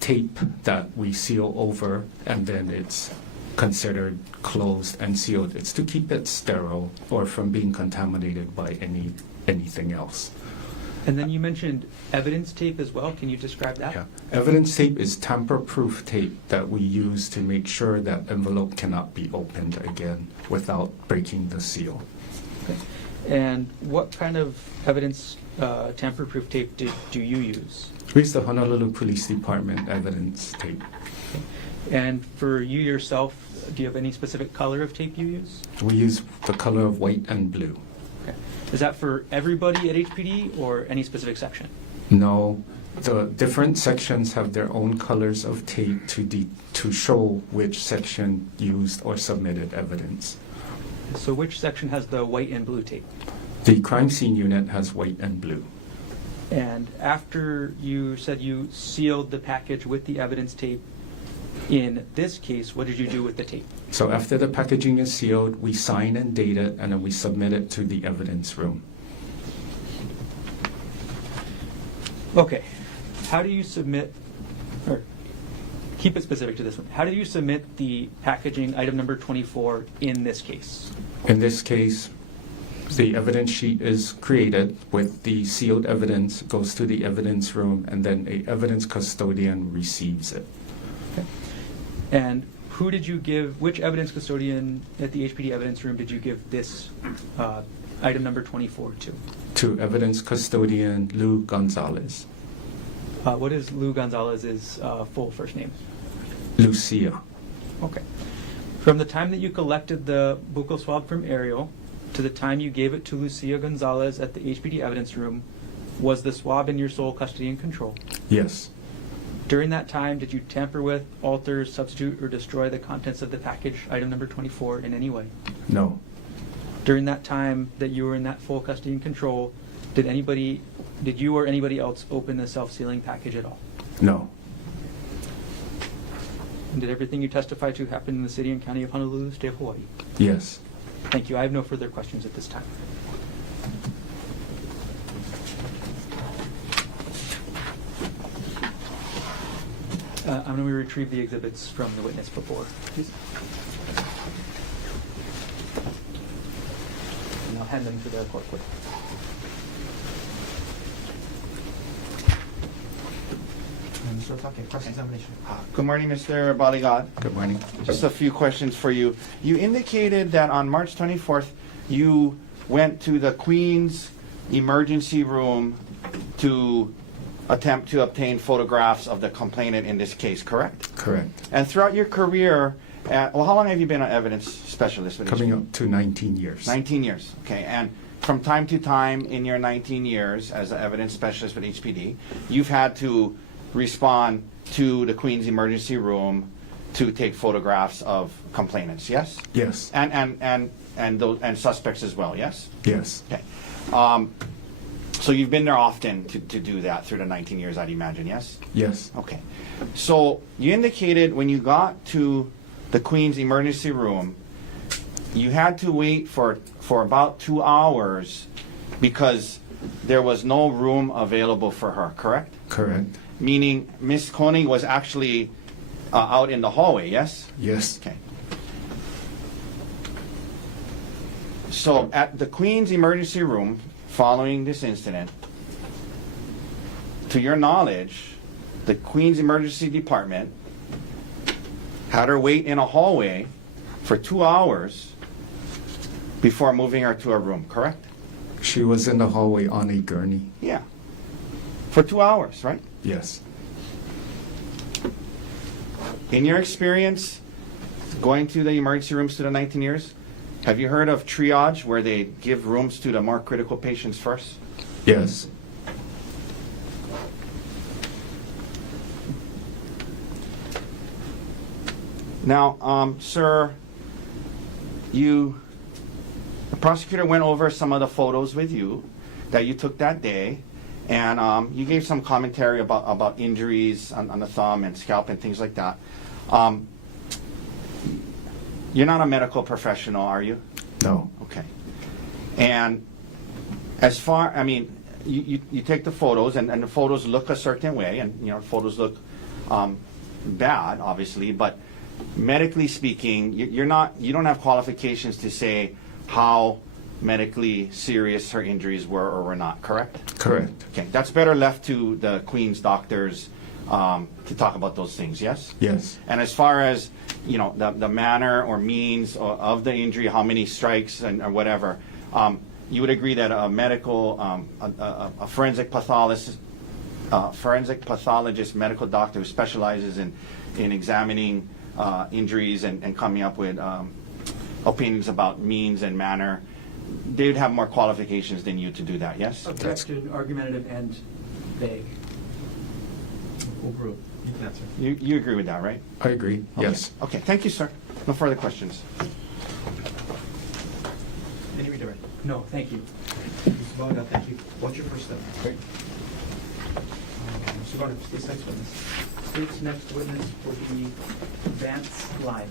tape that we seal over, and then it's considered closed and sealed. It's to keep it sterile or from being contaminated by anything else. And then you mentioned evidence tape as well. Can you describe that? Yeah. Evidence tape is tamper-proof tape that we use to make sure that envelope cannot be opened again without breaking the seal. Okay. And what kind of evidence tamper-proof tape do you use? We use the Honolulu Police Department evidence tape. And for you yourself, do you have any specific color of tape you use? We use the color of white and blue. Okay. Is that for everybody at HPD or any specific section? No, the different sections have their own colors of tape to show which section used or submitted evidence. So which section has the white and blue tape? The crime scene unit has white and blue. And after you said you sealed the package with the evidence tape, in this case, what did you do with the tape? So after the packaging is sealed, we sign and date it, and then we submit it to the evidence room. Okay. How do you submit, or keep it specific to this one, how do you submit the packaging item number 24 in this case? In this case, the evidence sheet is created with the sealed evidence, goes to the evidence room, and then an evidence custodian receives it. Okay. And who did you give, which evidence custodian at the HPD evidence room did you give this item number 24 to? To evidence custodian Lou Gonzalez. What is Lou Gonzalez's full first name? Lucia. Okay. From the time that you collected the buccal swab from Ariel to the time you gave it to Lucia Gonzalez at the HPD evidence room, was the swab in your sole custody and control? Yes. During that time, did you tamper with, alter, substitute, or destroy the contents of the package, item number 24, in any way? No. During that time that you were in that full custody and control, did you or anybody else open the self-sealing package at all? No. And did everything you testified to happen in the city and county of Honolulu, state of Hawaii? Yes. Thank you. I have no further questions at this time. I'm going to retrieve the exhibits from the witness before. Please. And I'll hand them to the court clerk. Mr. Otake, cross-examination. Good morning, Mr. Baligod. Good morning. Just a few questions for you. You indicated that on March 24th, you went to the Queen's emergency room to attempt to obtain photographs of the complainant in this case, correct? Correct. And throughout your career, how long have you been an evidence specialist? With Coming HPD? up to 19 years. 19 years, okay. And from time to time in your 19 years as an evidence specialist with HPD, you've had to respond to the Queen's emergency room to take photographs of complainants, yes? Yes. And suspects as well, yes? Yes. Okay. So you've been there often to do that through the 19 years, I'd imagine, yes? Yes. Okay. So you indicated when you got to the Queen's emergency room, you had to wait for about 2 hours because there was no room available for her, correct? Correct. Meaning Miss Konig was actually out in the hallway, yes? Yes. Okay. So at the Queen's emergency room, following this incident, to your knowledge, the Queen's emergency department had her wait in a hallway for 2 hours before moving her to a room, correct? She was in the hallway on a gurney. Yeah. For 2 hours, right? Yes. In your experience going to the emergency rooms through the 19 years, have you heard of triage where they give rooms to the more critical patients first? Yes. Now, sir, the prosecutor went over some of the photos with you that you took that day, and you gave some commentary about injuries on the thumb and scalp and things like that. You're not a medical professional, are you? No. Okay. And as far, I mean, you take the photos, and the photos look a certain way, and photos look bad, obviously, but medically speaking, you don't have qualifications to say how medically serious her injuries were or were not, correct? Correct. Okay, that's better left to the Queen's doctors to talk about those things, yes? Yes. And as far as the manner or means of the injury, how many strikes and or whatever, you would agree that a medical, a forensic pathologist, medical doctor who specializes in examining injuries and coming up with opinions about means and manner, they would have more qualifications than you to do that, yes? Objection, argumentative, and vague. Overruled. You can answer. You agree with that, right? I agree. Yes. Okay, thank you, sir. No further questions. Any redirect? No, thank you. Mr. Baligod, thank you. What's your first step? Great. Mr. Garner, state's next witness. State's next witness will be Vance Lime.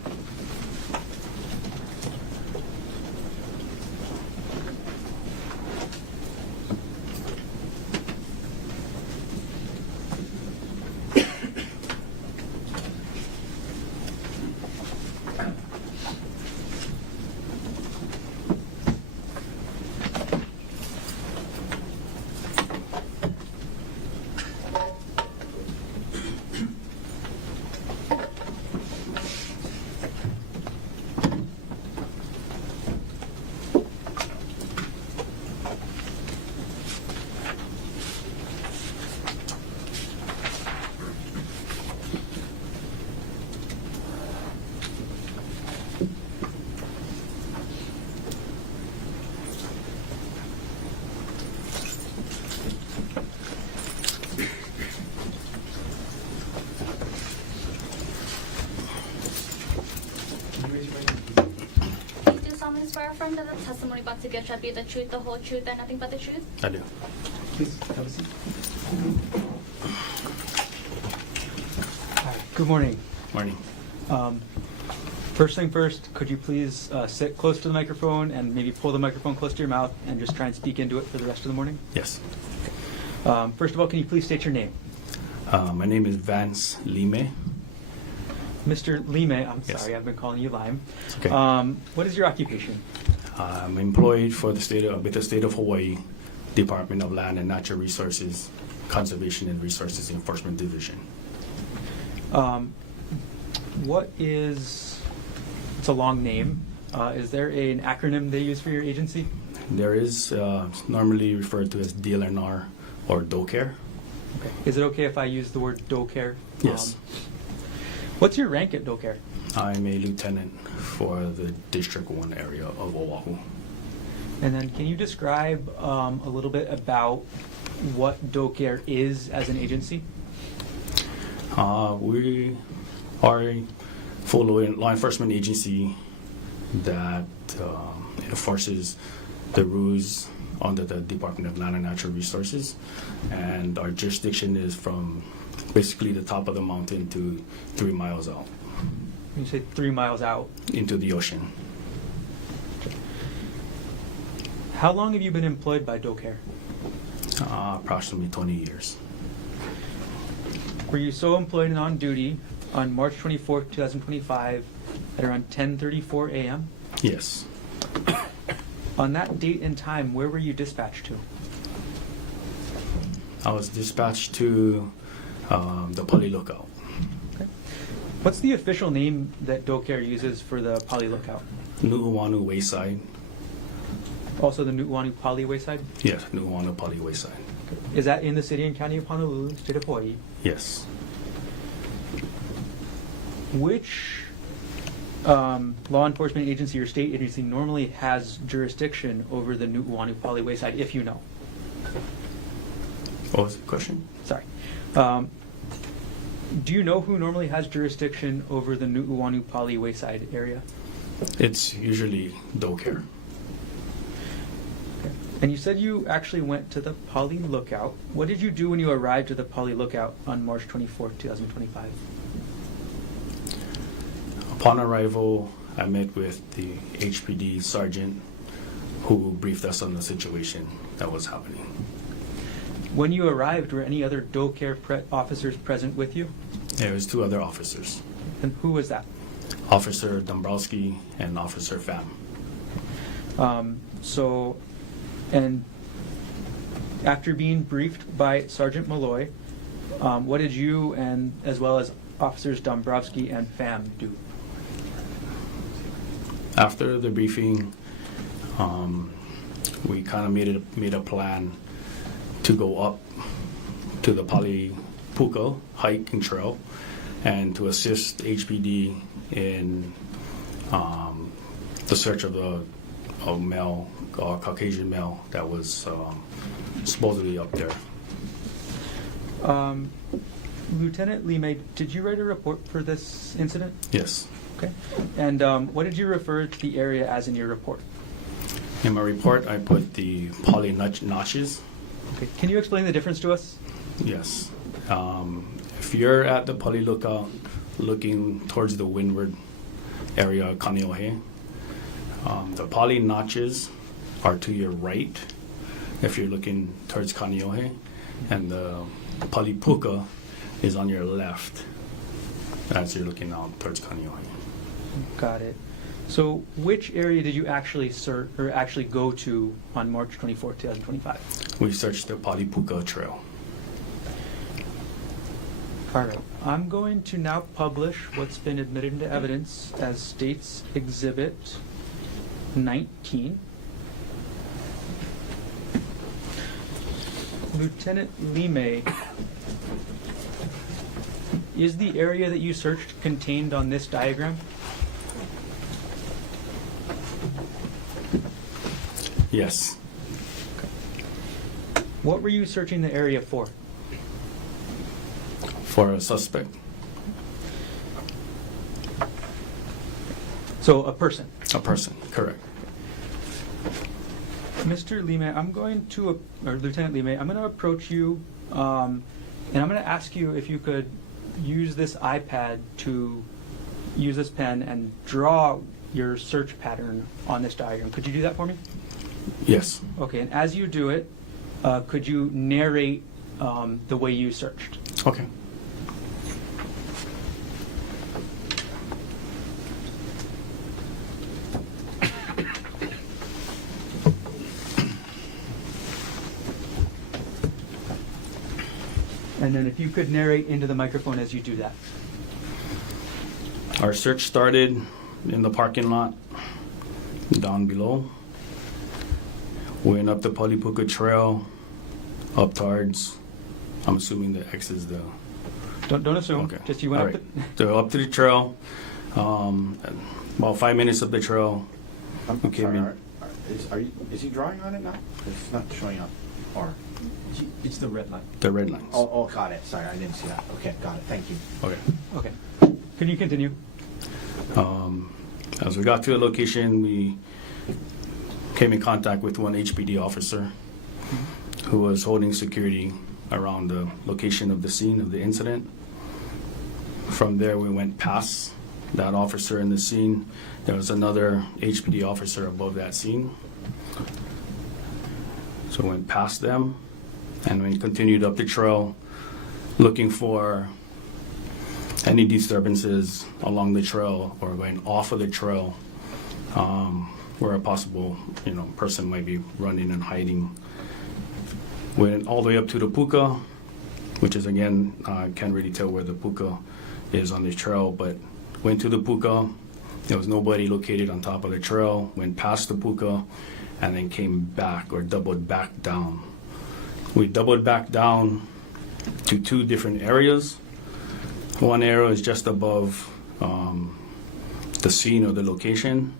Affirm that the testimony about to give shall be the truth, the whole truth, and nothing but the truth? I do. Please, have a seat. Hi, good morning. Morning. First thing first, could you please sit close to the microphone and maybe pull the microphone close to your mouth and just try and speak into it for the rest of the morning? Yes. First of all, can you please state your name? My name is Vance Lime. Mr. Lime, I'm Yes. sorry, I've been calling you Lime. It's okay. What is your occupation? I'm employed with the state of Hawaii Department of Land and Natural Resources Conservation and Resources Enforcement Division. It's a long name. Is there an acronym they use for your agency? There is normally referred to as DLNR or DOCARE. Okay. Is it okay if I use the word DOCARE? Yes. What's your rank at DOCARE? I'm a lieutenant for the District 1 area of Oahu. And then can you describe a little bit about what DOCARE is as an agency? We are a full law enforcement agency that enforces the rules under the Department of Land and Natural Resources, and our jurisdiction is from basically the top of the mountain to 3 miles out You say 3 miles out. into the ocean. How long have you been employed by DoCare? Approximately 20 years. Were you so employed and on duty on March 24th, 2025 at around 10:34 a.m.? Yes. On that date and time, where were you dispatched to? I was dispatched to the Poly Lookout. What's the official name that DoCare uses for the Poly Lookout? Nu'uanu Wayside. Also the Nu'uanu Poly Wayside? Yes, Nu'uanu Poly Wayside. Is that in the city and county of Honolulu, state of Hawaii? Yes. Which law enforcement agency or state agency normally has jurisdiction over the Nu'uanu Poly Wayside, if you know? What was the question? Sorry. Do you know who normally has jurisdiction over the Nu'uanu Poly Wayside area? It's usually DoCare. Okay. And you said you actually went to the Poly Lookout. What did you do when you arrived at the Poly Lookout on March 24th, 2025? Upon arrival, I met with the HPD sergeant who briefed us on the situation that was happening. When you arrived, were any other DoCare officers present with you? There was 2 other officers, And who was that? Officer Dombrowski and Officer Pham. And after being briefed by Sergeant Malloy, what did you and as well as Officers Dombrowski and Pham do? After the briefing, we kind of made a plan to go up to the Palipuka hiking trail and to assist HPD in the search of a male, Caucasian male that was supposedly up there. Lieutenant Lee May, did you write a report for this incident? Yes. Okay. And what did you refer to the area as in your report? In my report, I put the poly notches. Okay. Can you explain the difference to us? Yes. If you're at the Poly Lookout looking towards the windward area of Kaneohe, the poly notches are to your right if you're looking towards Kaneohe, and the Palipuka is on your left as you're looking out towards Kaneohe. Got it. So which area did you actually go to on March 24th, 2025? We searched the Palipuka trail. All right. I'm going to now publish what's been admitted into evidence as State's Exhibit 19. Lieutenant Limei, is the area that you searched contained on this diagram? Yes. What were you searching the area for? For a suspect. So a person. A person, correct. Mr. Lime, I'm going to, or Lieutenant Lime, I'm going to approach you, and I'm going to ask you if you could use this iPad to use this pen and draw your search pattern on this diagram. Could you do that for me? Yes. Okay, and as you do it, could you narrate the way you searched? Okay. And then if you could narrate into the microphone as you do that. Our search started in the parking lot down below. Went up the Palipuka Trail, up towards, I'm assuming the X is the... Don't assume, Okay. just you went All up right. So up to the trail, about 5 minutes up the trail. I'm Okay, sorry, man. is he drawing on it now? It's not showing up. Or It's the red line. The red lines. oh, got it. Sorry, I didn't see that. Okay, got it. Thank you. Okay. Okay. Can you continue? As we got to the location, we came in contact with one HPD officer who was holding security around the location of the scene of the incident. From there, we went past that officer in the scene. There was another HPD officer above that scene. So we went past them and we continued up the trail looking for any disturbances along the trail or going off of the trail where a possible person might be running and hiding. Went all the way up to the puka, which is again, I can't really tell where the puka is on this trail, but went to the puka. There was nobody located on top of the trail. Went past the puka and then came back or doubled back down. We doubled back down to 2 different areas. One area is just above the scene or the location,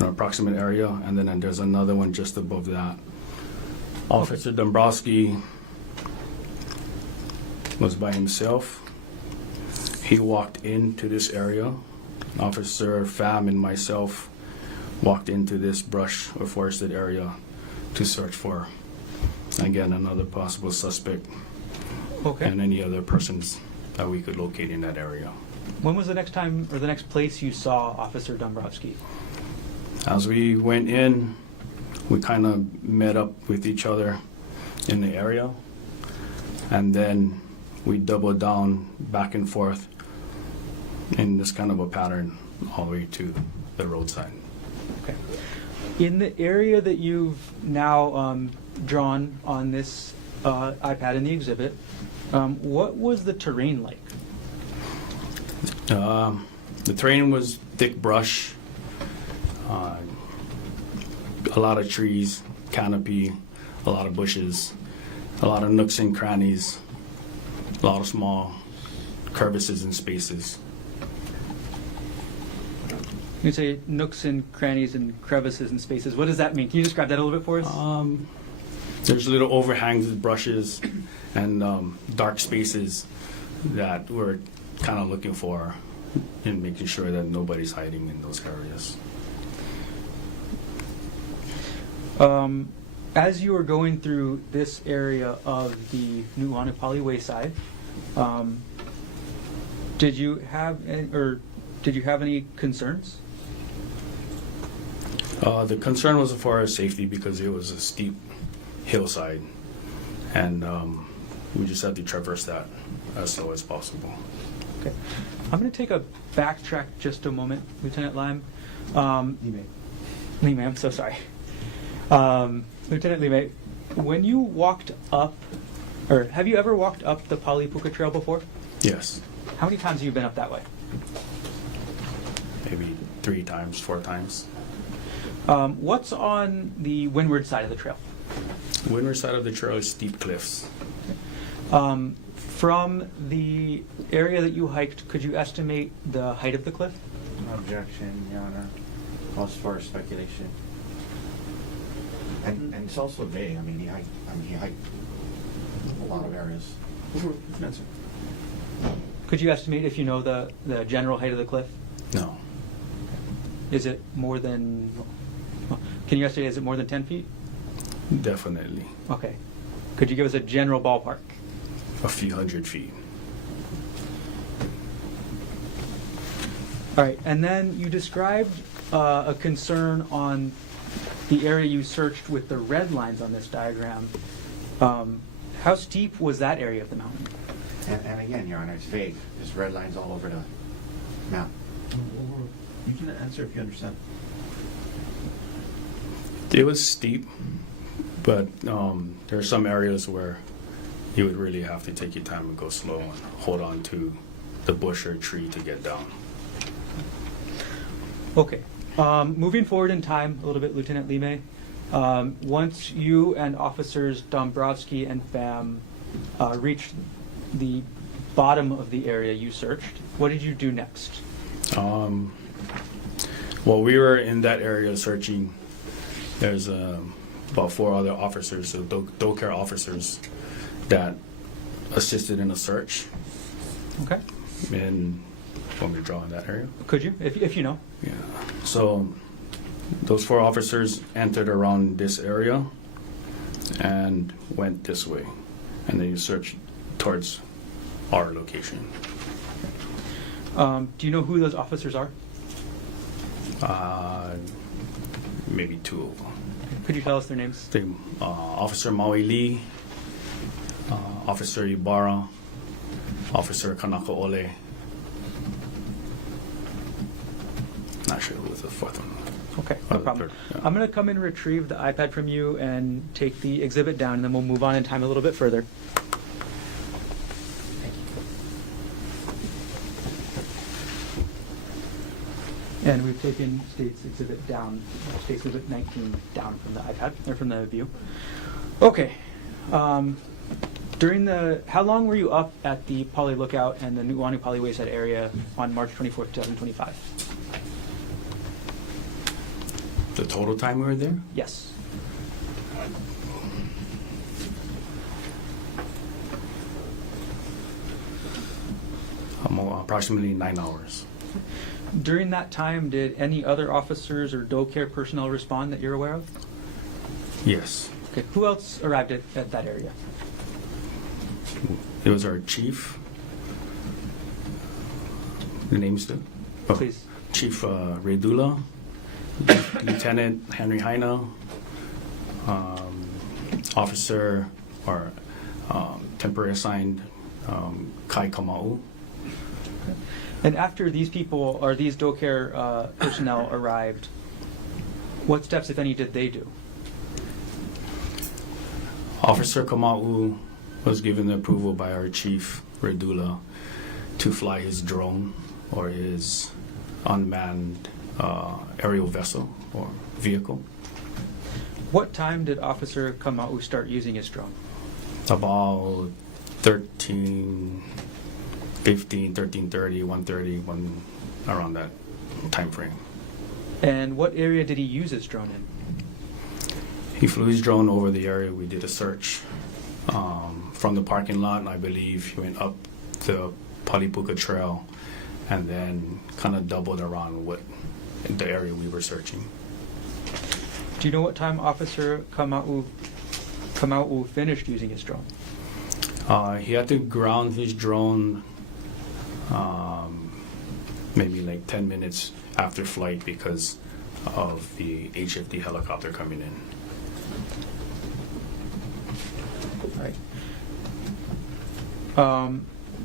an approximate area, and then there's another one just above that. Officer Dombrowski was by himself. He walked into this area. Officer Pham and myself walked into this brush or forested area to search for, again, another possible suspect and any other persons that we could locate in that area. When was the next time or the next place you saw Officer Dombrowski? As we went in, we kind of met up with each other in the area, and then we doubled down back and forth in this kind of a pattern all the way to the roadside. Okay. In the area that you've now drawn on this iPad in the exhibit, what was the terrain like? The terrain was thick brush, a lot of trees, canopy, a lot of bushes, a lot of nooks and crannies, a lot of small crevices and spaces. You say nooks and crannies and crevices and spaces. What does that mean? Can you describe that a little bit for us? There's little overhangs with brushes and dark spaces that we're kind of looking for and making sure that nobody's hiding in those areas. As you were going through this area of the Nu'uanupali Wayside, did you have any concerns? The concern was as far as safety because it was a steep hillside, and we just had to traverse that as slow as possible. Okay. I'm going to take a backtrack just a moment, Lieutenant Lime. Lime, I'm so sorry. Lieutenant Lime, when you walked up, or have you ever walked up the Palipuka Trail before? Yes, How many times have you been up that way? maybe 3 times, 4 times. What's on the windward side of the trail? The windward side of the trail is steep cliffs. From the area that you hiked, could you estimate the height of the cliff? Objection, Your Honor. Calls for speculation. And it's also vague. I mean, he hiked a lot of areas. Could you estimate if you know the general height of the cliff? No, Is it more than, can you estimate, is it more than 10 feet? definitely Okay. Could you give us a general ballpark? a few hundred feet. All right, and then you described a concern on the area you searched with the red lines on this diagram. How steep was that area of the mountain? And again, Your Honor, it's vague. There's red lines all over the map. You can answer if you understand. It was steep, but there are some areas where you would really have to take your time and go slow and hold on to the bush or tree to get down. Okay. Moving forward in time a little bit, Lieutenant Lime, once you and Officers Dombrowski and Pham reached the bottom of the area you searched, what did you do next? While we were in that area searching, there's about 4 other officers, so DoCare officers, that assisted in a search. Okay. And want me to draw in that area? Could you, if you know? Yeah. So Those 4 officers entered around this area and went this way, and then you searched towards our location. Do you know who those officers are? Maybe 2 of them. Could you tell us their names? Officer Maui Lee, Officer Ibarra, Officer Kanaka Ole. Not sure who was the 4th one. Okay, no the problem. 3rd, yeah. I'm going to come and retrieve the iPad from you and take the exhibit down, and then we'll move on in time a little bit further. And we've taken State's exhibit down, State's exhibit 19 down from the iPad, or from the view. Okay. How long were you up at the Poly Lookout and the Nu'uanu Poly Wayside area on March 24th, 2025? The total time we were there? Yes. Approximately 9 hours. During that time, did any other officers or doe care personnel respond that you're aware of? Yes. Okay. Who else arrived at that area? It was our chief. The name's the? Oh, Please. Chief Redula, Lieutenant Henry Heina, Officer or temporary assigned Kai Kamau. And after these people or these doe care personnel arrived, what steps, if any, did they do? Officer Kamau was given the approval by our chief Redula to fly his drone or his unmanned aerial vessel or vehicle. What time did Officer Kamau start using his drone? About 13:30, 1:30, around that time frame. And what area did he use his drone in? He flew his drone over the area. We did a search from the parking lot, and I believe he went up the Palipuka Trail and then kind of doubled around the area we were searching. Do you know what time Officer Kamau finished using his drone? He had to ground his drone maybe like 10 minutes after flight because of the HFD helicopter coming in. All right.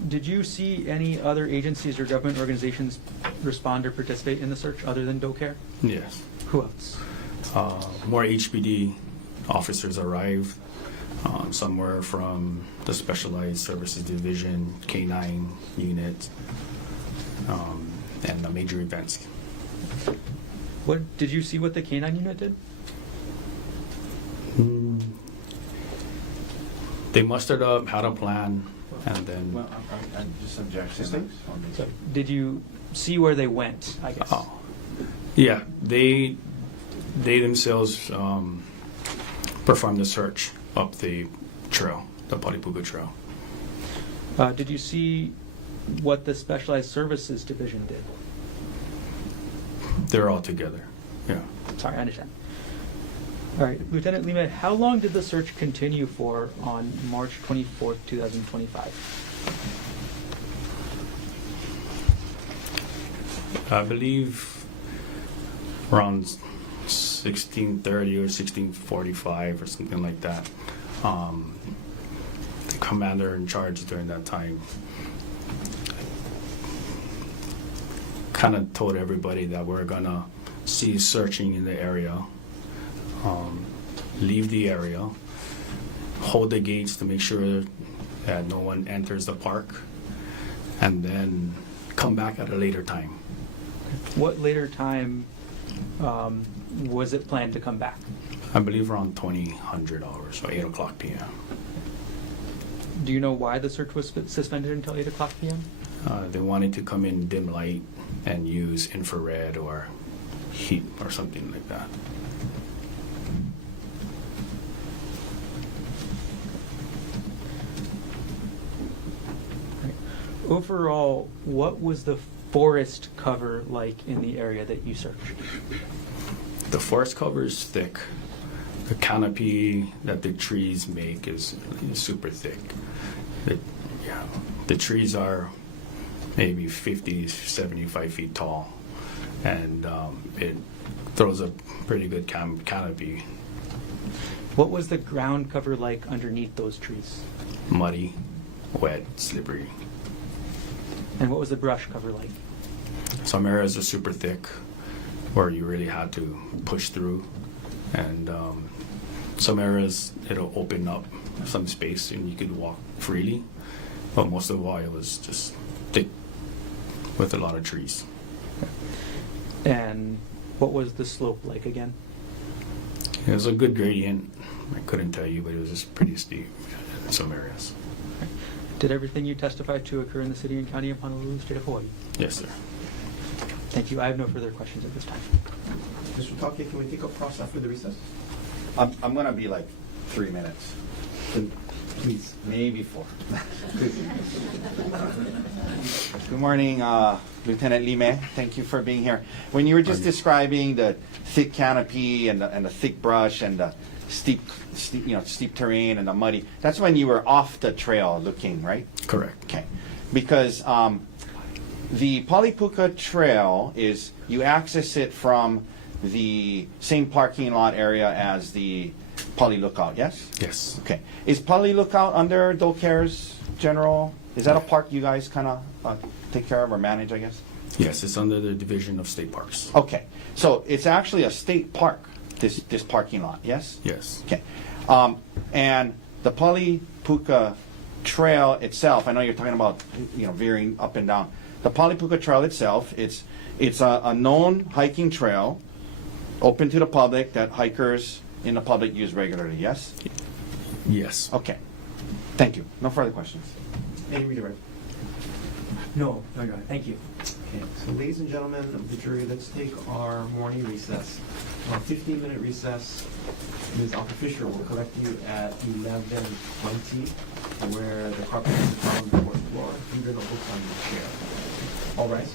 Did you see any other agencies or government organizations respond or participate in the search other than doe care? Yes. Who else? More HPD officers arrived. Some were from the Specialized Services Division, K9 unit, and the major events. What did you see? What the K9 unit did? They mustered up, had a plan, and then. Well, I'm just objecting. So, did you see where they went? I guess. Oh, yeah. They themselves performed the search up the trail, the Palipuka Trail. Did you see what the Specialized Services Division did? They're all together. Yeah. Sorry, I understand. All right, Lieutenant Lima, how long did the search continue for on March 24th, 2025? I believe around 16:30 or 16:45 or something like that. The commander in charge during that time kind of told everybody that we're gonna cease searching in the area, leave the area, hold the gates to make sure that no one enters the park, and then come back at a later time. What later time was it planned to come back? I believe around 2000 hours, so 8 o'clock p.m. Do you know why the search was suspended until 8 o'clock p.m.? They wanted to come in dim light and use infrared or heat or something like that. Overall, what was the forest cover like in the area that you searched? The forest cover is thick. The canopy that the trees make is super thick. The trees are maybe 50, 75 feet tall, and it throws a pretty good canopy. What was the ground cover like underneath those trees? Muddy, wet, slippery. And what was the brush cover like? Some areas are super thick, where you really had to push through, and some areas it'll open up some space and you could walk freely, but most of the while it was just thick with a lot of trees. And what was the slope like again? It was a good gradient. I couldn't tell you, but it was just pretty steep in some areas. Did everything you testified to occur in the city and county of Honolulu, state of Hawaii? Yes, sir. Thank you. I have no further questions at this time. Mr. Take, can we take a pause after the recess? I'm going to be like 3 minutes, Then please. maybe 4. Good morning, Lieutenant Lime. Thank you for being here. When you were just describing the thick canopy and the thick brush and the steep terrain and the muddy, that's when you were off the trail looking, right? Correct. Okay, because the Palipuka Trail is, you access it from the same parking lot area as the Pali Lookout, yes? Yes. Okay. Is Pali Lookout under Dolcare's general? Is that a park you guys kind of take care of or manage, I guess? Yes, it's under the Division of State Parks. Okay. So it's actually a state park, this parking lot, yes? Yes. Okay. And the Palipuka Trail itself, I know you're talking about veering up and down. The Palipuka Trail itself, it's a known hiking trail, open to the public, that hikers in the public use regularly, yes? Yes. Okay. Thank you. No further questions. Any redirect? No, thank you. Okay, so ladies and gentlemen of the jury, let's take our morning recess. A 15-minute recess. Ms. Alka Fisher will collect you at 11:20, where the carpet is found on the fourth floor. Leave your notebooks on your chair. All rise.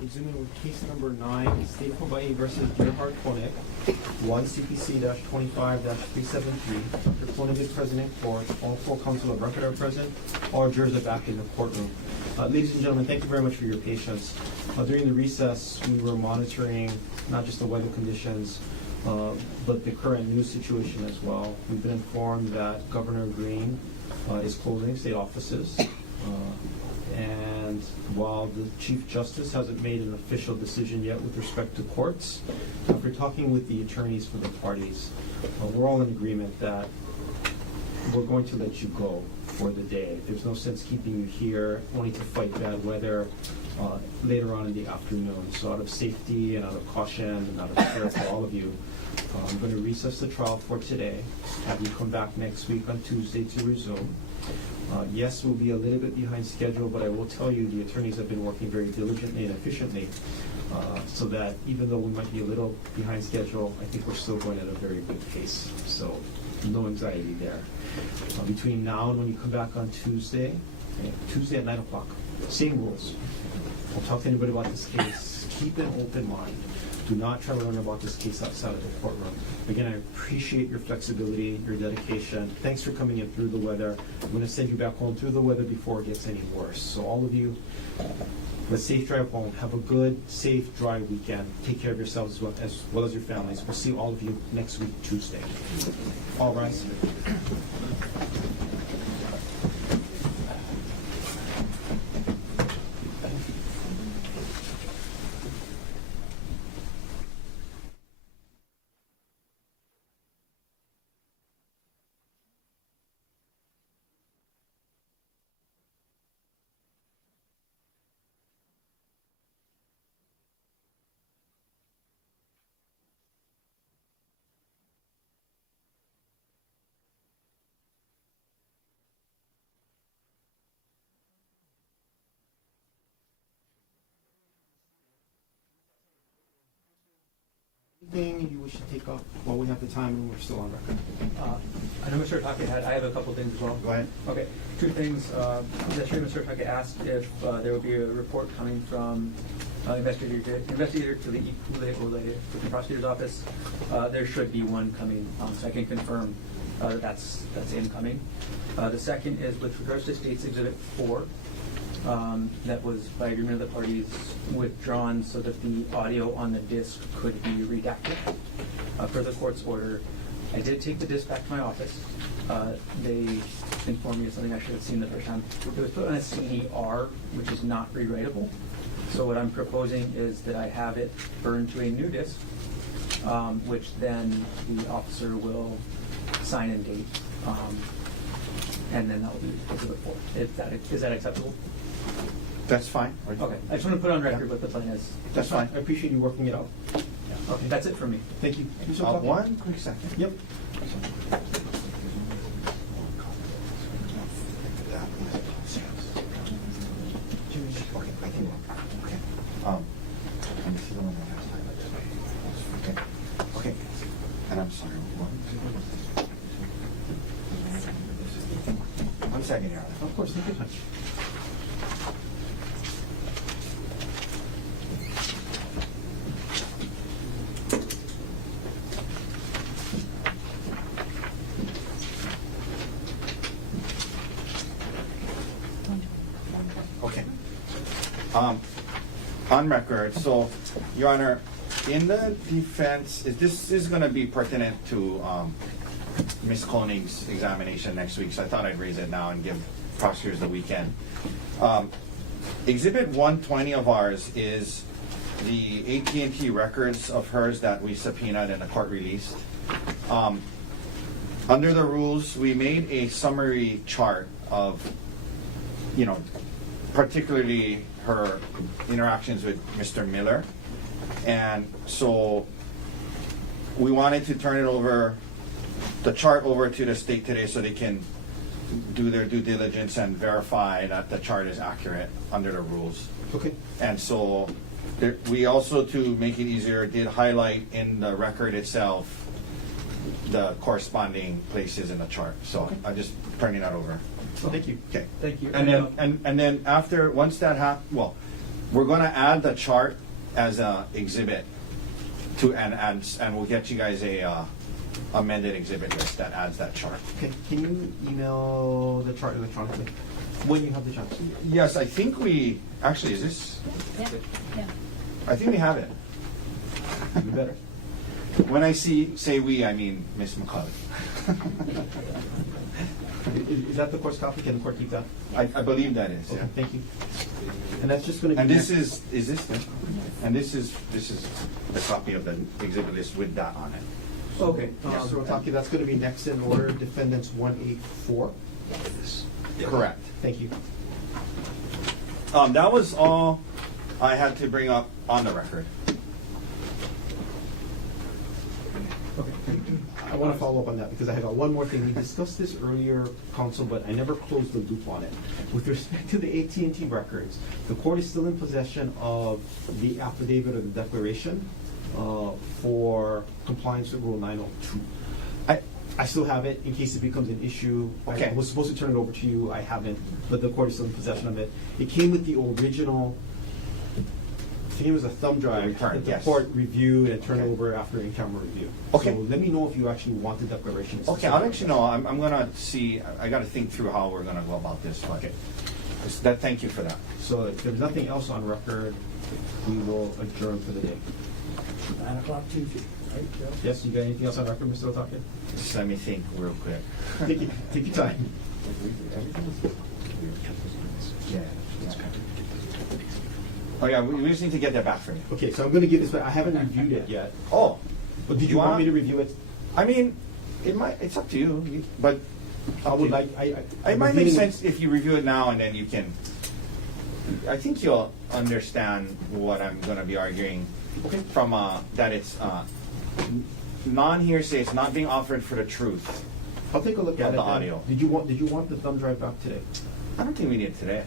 Resuming with case number 9, State of Hawaii versus Gerhardt Konig, 1 CPC-25-373. Dr. Konig is present in court. All 4 counsel of record are present. All jurors are back in the courtroom. Ladies and gentlemen, thank you very much for your patience. During the recess, we were monitoring not just the weather conditions, but the current news situation as well. We've been informed that Governor Green is closing state offices. And while the Chief Justice hasn't made an official decision yet with respect to courts, after talking with the attorneys for the parties, we're all in agreement that we're going to let you go for the day. There's no sense keeping you here only to fight bad weather later on in the afternoon. So out of safety and out of caution and out of care for all of you, I'm going to recess the trial for today, have you come back next week on Tuesday to resume. Yes, we'll be a little bit behind schedule, but I will tell you the attorneys have been working very diligently and efficiently so that even though we might be a little behind schedule, I think we're still going at a very good pace. So no anxiety there. Between now and when you come back on Tuesday at 9 o'clock, same rules. Don't talk to anybody about this case. Keep an open mind. Do not try to learn about this case outside of the courtroom. Again, I appreciate your flexibility, your dedication. Thanks for coming in through the weather. I'm going to send you back home through the weather before it gets any worse. So all of you, have a safe drive home. Have a good, safe, dry weekend. Take care of yourselves as well as your families. We'll see all of you next week, Tuesday. All rise. Anything you wish to take up while we have the time and we're still on record? I know Mr. Take I have a couple things as well. Go ahead. Okay, 2 things. Yesterday, Mr. Take asked if there would be a report coming from investigator to the Ule with the prosecutor's office. There should be one coming, so I can confirm that's incoming. The second is with regards to State's Exhibit 4. That was by agreement of the parties withdrawn so that the audio on the disc could be redacted per the court's order. I did take the disc back to my office. They informed me of something I should have seen the first time. It was put on a CD-R, which is not rewritable. So what I'm proposing is that I have it burned to a new disc, which then the officer will sign and date, and then that will be Exhibit 4. Is that acceptable? That's fine. Okay, I just want to put on record what the plan is. That's fine. I appreciate you working it out. Okay, that's it for me. Thank you. One quick second. Yep. Okay. And I'm sorry. One second here. Of course, take your time. Okay. On record, so, Your Honor, in the defense, this is going to be pertinent to Ms. Konig's examination next week, so I thought I'd raise it now and give prosecutors the weekend. Exhibit 120 of ours is the AT&T records of hers that we subpoenaed and the court released. Under the rules, we made a summary chart of, particularly her interactions with Mr. Miller. And so we wanted to turn the chart over to the state today so they can do their due diligence and verify that the chart is accurate under the rules. Okay. And so we also, to make it easier, did highlight in the record itself the corresponding places in the chart. So Okay. I'm just turning that over. Thank you. Okay. Thank you. And then after, once that happens, well, We're gonna add the chart as a exhibit to, and we'll get you guys a amended exhibit list that adds that chart. Okay, can you email the chart electronically when you have the chance? Yes, I think we, actually, is this, Yeah. I think we have it. You better. When I say we, I mean Miss McCullough. Is that the court's copy? Can the court keep that? I believe that is, Okay, yeah. thank you. And that's just gonna be. And this next- is this it? And this is the copy of the exhibit list with that on it. Okay, Yeah. so Otake, that's gonna be next in order, defendants 184. Correct. Thank you. That was all I had to bring up on the record. Okay. I want to follow up on that because I got one more thing. We discussed this earlier, counsel, but I never closed the loop on it. With respect to the AT&T records, the court is still in possession of the affidavit or the declaration for compliance with Rule 902. I still have it in case it becomes an issue. Okay. I was supposed to turn it over to you. I haven't, but the court is still in possession of it. It came with the original. I think it was a thumb drive Return, that the yes. court reviewed and turned Okay. over after in-camera review. Okay. So let me know if you actually want the declaration. Okay, I'll let you know. I'm gonna see. I gotta think through how we're gonna go about this. But Okay. thank you for that. So if there's nothing else on record, we will adjourn for the day. 9 o'clock Tuesday, right, Joe? Yes, you got anything else on record, Mr. Otake? Just let me think real quick. Take your time. Yeah. Oh yeah, we just need to get that back from you. Okay, so I'm gonna give this back. I haven't reviewed it yet. Oh, But did you You want wanna- me to review it? I mean, it's up to you. But I would like, it might make sense if you review it now and then you can. I think you'll understand what I'm going to be arguing. Okay. From that it's non-hearsay. It's not being offered for the truth. I'll take a look Of at it. the then. audio. Did you want the thumb drive back today? I don't think we need it today.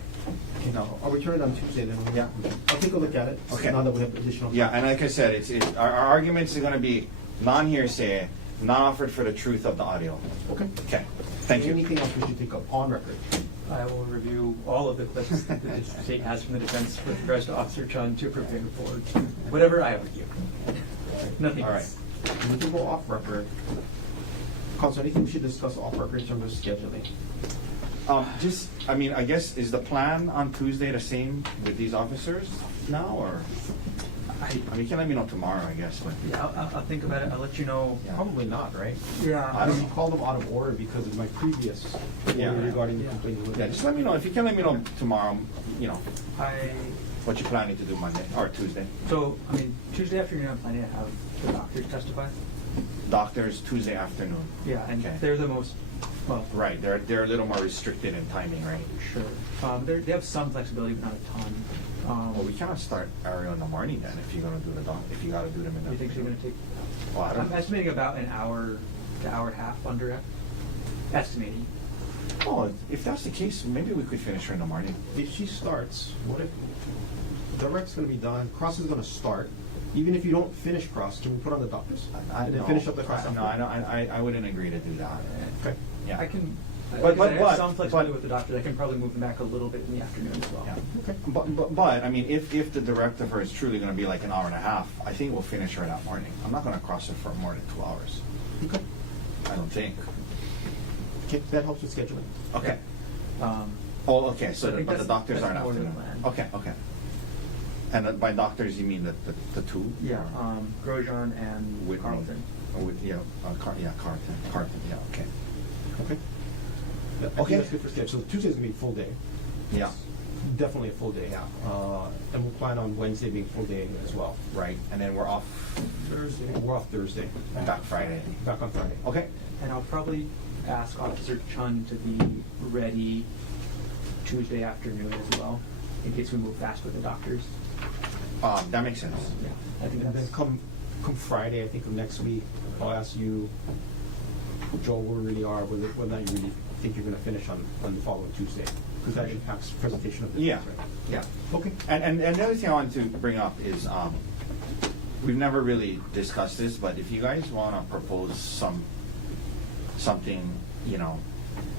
No. I'll return it on Tuesday then. Yeah. I'll take a look at it. Okay. Now that we have additional. Yeah, and like I said, our arguments are going to be non-hearsay, not offered for the truth of the audio. Okay. Okay. Thank you. Anything else we should take up on record? I will review all of the clips that the state has from the defense with regards to Officer Chun to prepare for whatever I argue. Nothing All right. else. We can go off record. Counsel, anything we should discuss off record in terms of scheduling? I mean, I guess, is the plan on Tuesday the same with these officers now, or? I mean, you can let me know tomorrow, I guess, but. Yeah, I'll think about it. I'll let you know. Yeah. Probably not, right? Yeah. I don't call them out of order because of my previous Yeah. order regarding the Yeah. complaining. Yeah, just let me know, if you can let me know tomorrow, you know, I what you're planning to do Monday, or Tuesday. So, I mean, Tuesday afternoon, I'm planning to have the doctors testify. Doctors, Tuesday afternoon. Yeah, and Okay. they're the most, well, Right, they're a little more restricted in timing, right? sure. They have some flexibility, but not a ton. Well, we cannot start early in the morning then, if you're gonna do if you gotta do them in the. You think they're gonna take, Well, I I'm don't know. estimating about an hour to hour and a half under it. Estimating. Oh, if that's the case, maybe we could finish her in the morning. If she starts, what if the rec's gonna be done, cross is gonna start, even if you don't finish cross, can we put on the doctors? And then no. finish up the cross? No, I wouldn't agree to do that. Okay. Yeah. I can, But- like I have but- some flexibility but- with the doctors. I can probably move them back a little bit in the afternoon as well. Yeah. Okay. But I mean, if the directive for her is truly gonna be like an hour and a half, I think we'll finish her that morning. I'm not gonna cross her for more than 2 hours. Okay. I don't think. Okay, that helps with scheduling. Okay. Um, Oh, okay, so I think but the that's- doctors that's aren't more than afternoon. the Okay, okay. And by doctors, you mean the two? yeah, Or- Grosjean and Whitney. Carlton. Yeah, Carlton, yeah, okay. Okay. I think Okay. that's good for schedule. So Tuesday's gonna be a full day. Yeah, Definitely a full day. Yeah. And we'll plan on Wednesday being full day as well. right, and then we're off Thursday. We're off Thursday. back Friday. Back on Friday. Okay, And I'll probably ask Officer Chun to be ready Tuesday afternoon as well, in case we move fast with the doctors. that makes sense. Yeah, I think And then that's, come Friday, I think of next week, I'll ask you, Joel, where we really are, whether or not you really think you're gonna finish on the following Tuesday. Because that impacts presentation of the. Yeah, right? yeah. Okay. And the other thing I wanted to bring up is, we've never really discussed this, but if you guys wanna propose something, you know,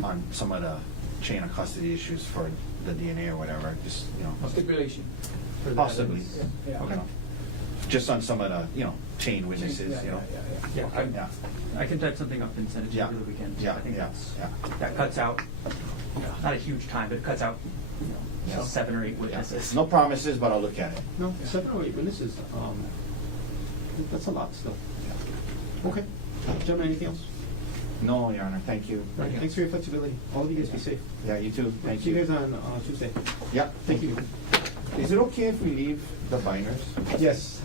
on some of the chain of custody issues for the DNA or whatever, just, Stipulation. for the Possibly. evidence. Yeah. you know, just on some of the, chain witnesses, Yeah. Yeah, Yeah, I can type something up and send it to you Yeah. over the weekend. Yeah, I think yeah, that cuts out, not a huge time, but it cuts out, Yeah. 7 or 8 yeah. witnesses. No promises, but I'll look at it. No, 7 or 8 witnesses, that's a lot still. Okay. Gentlemen, anything else? No, Your Honor, thank you. All right, thanks for your flexibility. All of you guys be safe. Yeah, you too, thank See you you. guys on Tuesday. Yeah, Thank you. Is it okay if we leave the binders? Yes,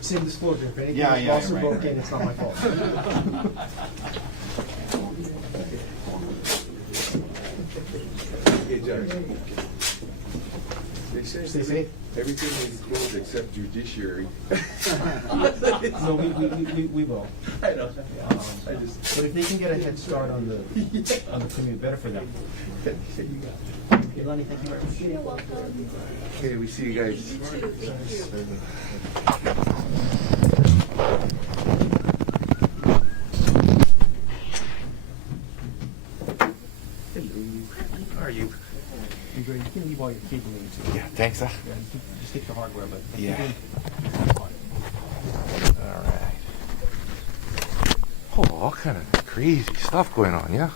same disclosure. If anything Yeah, is yeah, lost or right, broken, right. it's not my fault. Hey, Judge. They Stay say safe. everything is closed except judiciary. No, we will. I know. But if they can get a head start on the commute, better for them. Ilani, thank you very much. You're welcome. Okay, we see you guys. How are you? You can leave all your cabling too. Yeah, thanks. Yeah, just take the hardware, but Yeah. fine. All right. Oh, all kind of crazy stuff going on, yeah?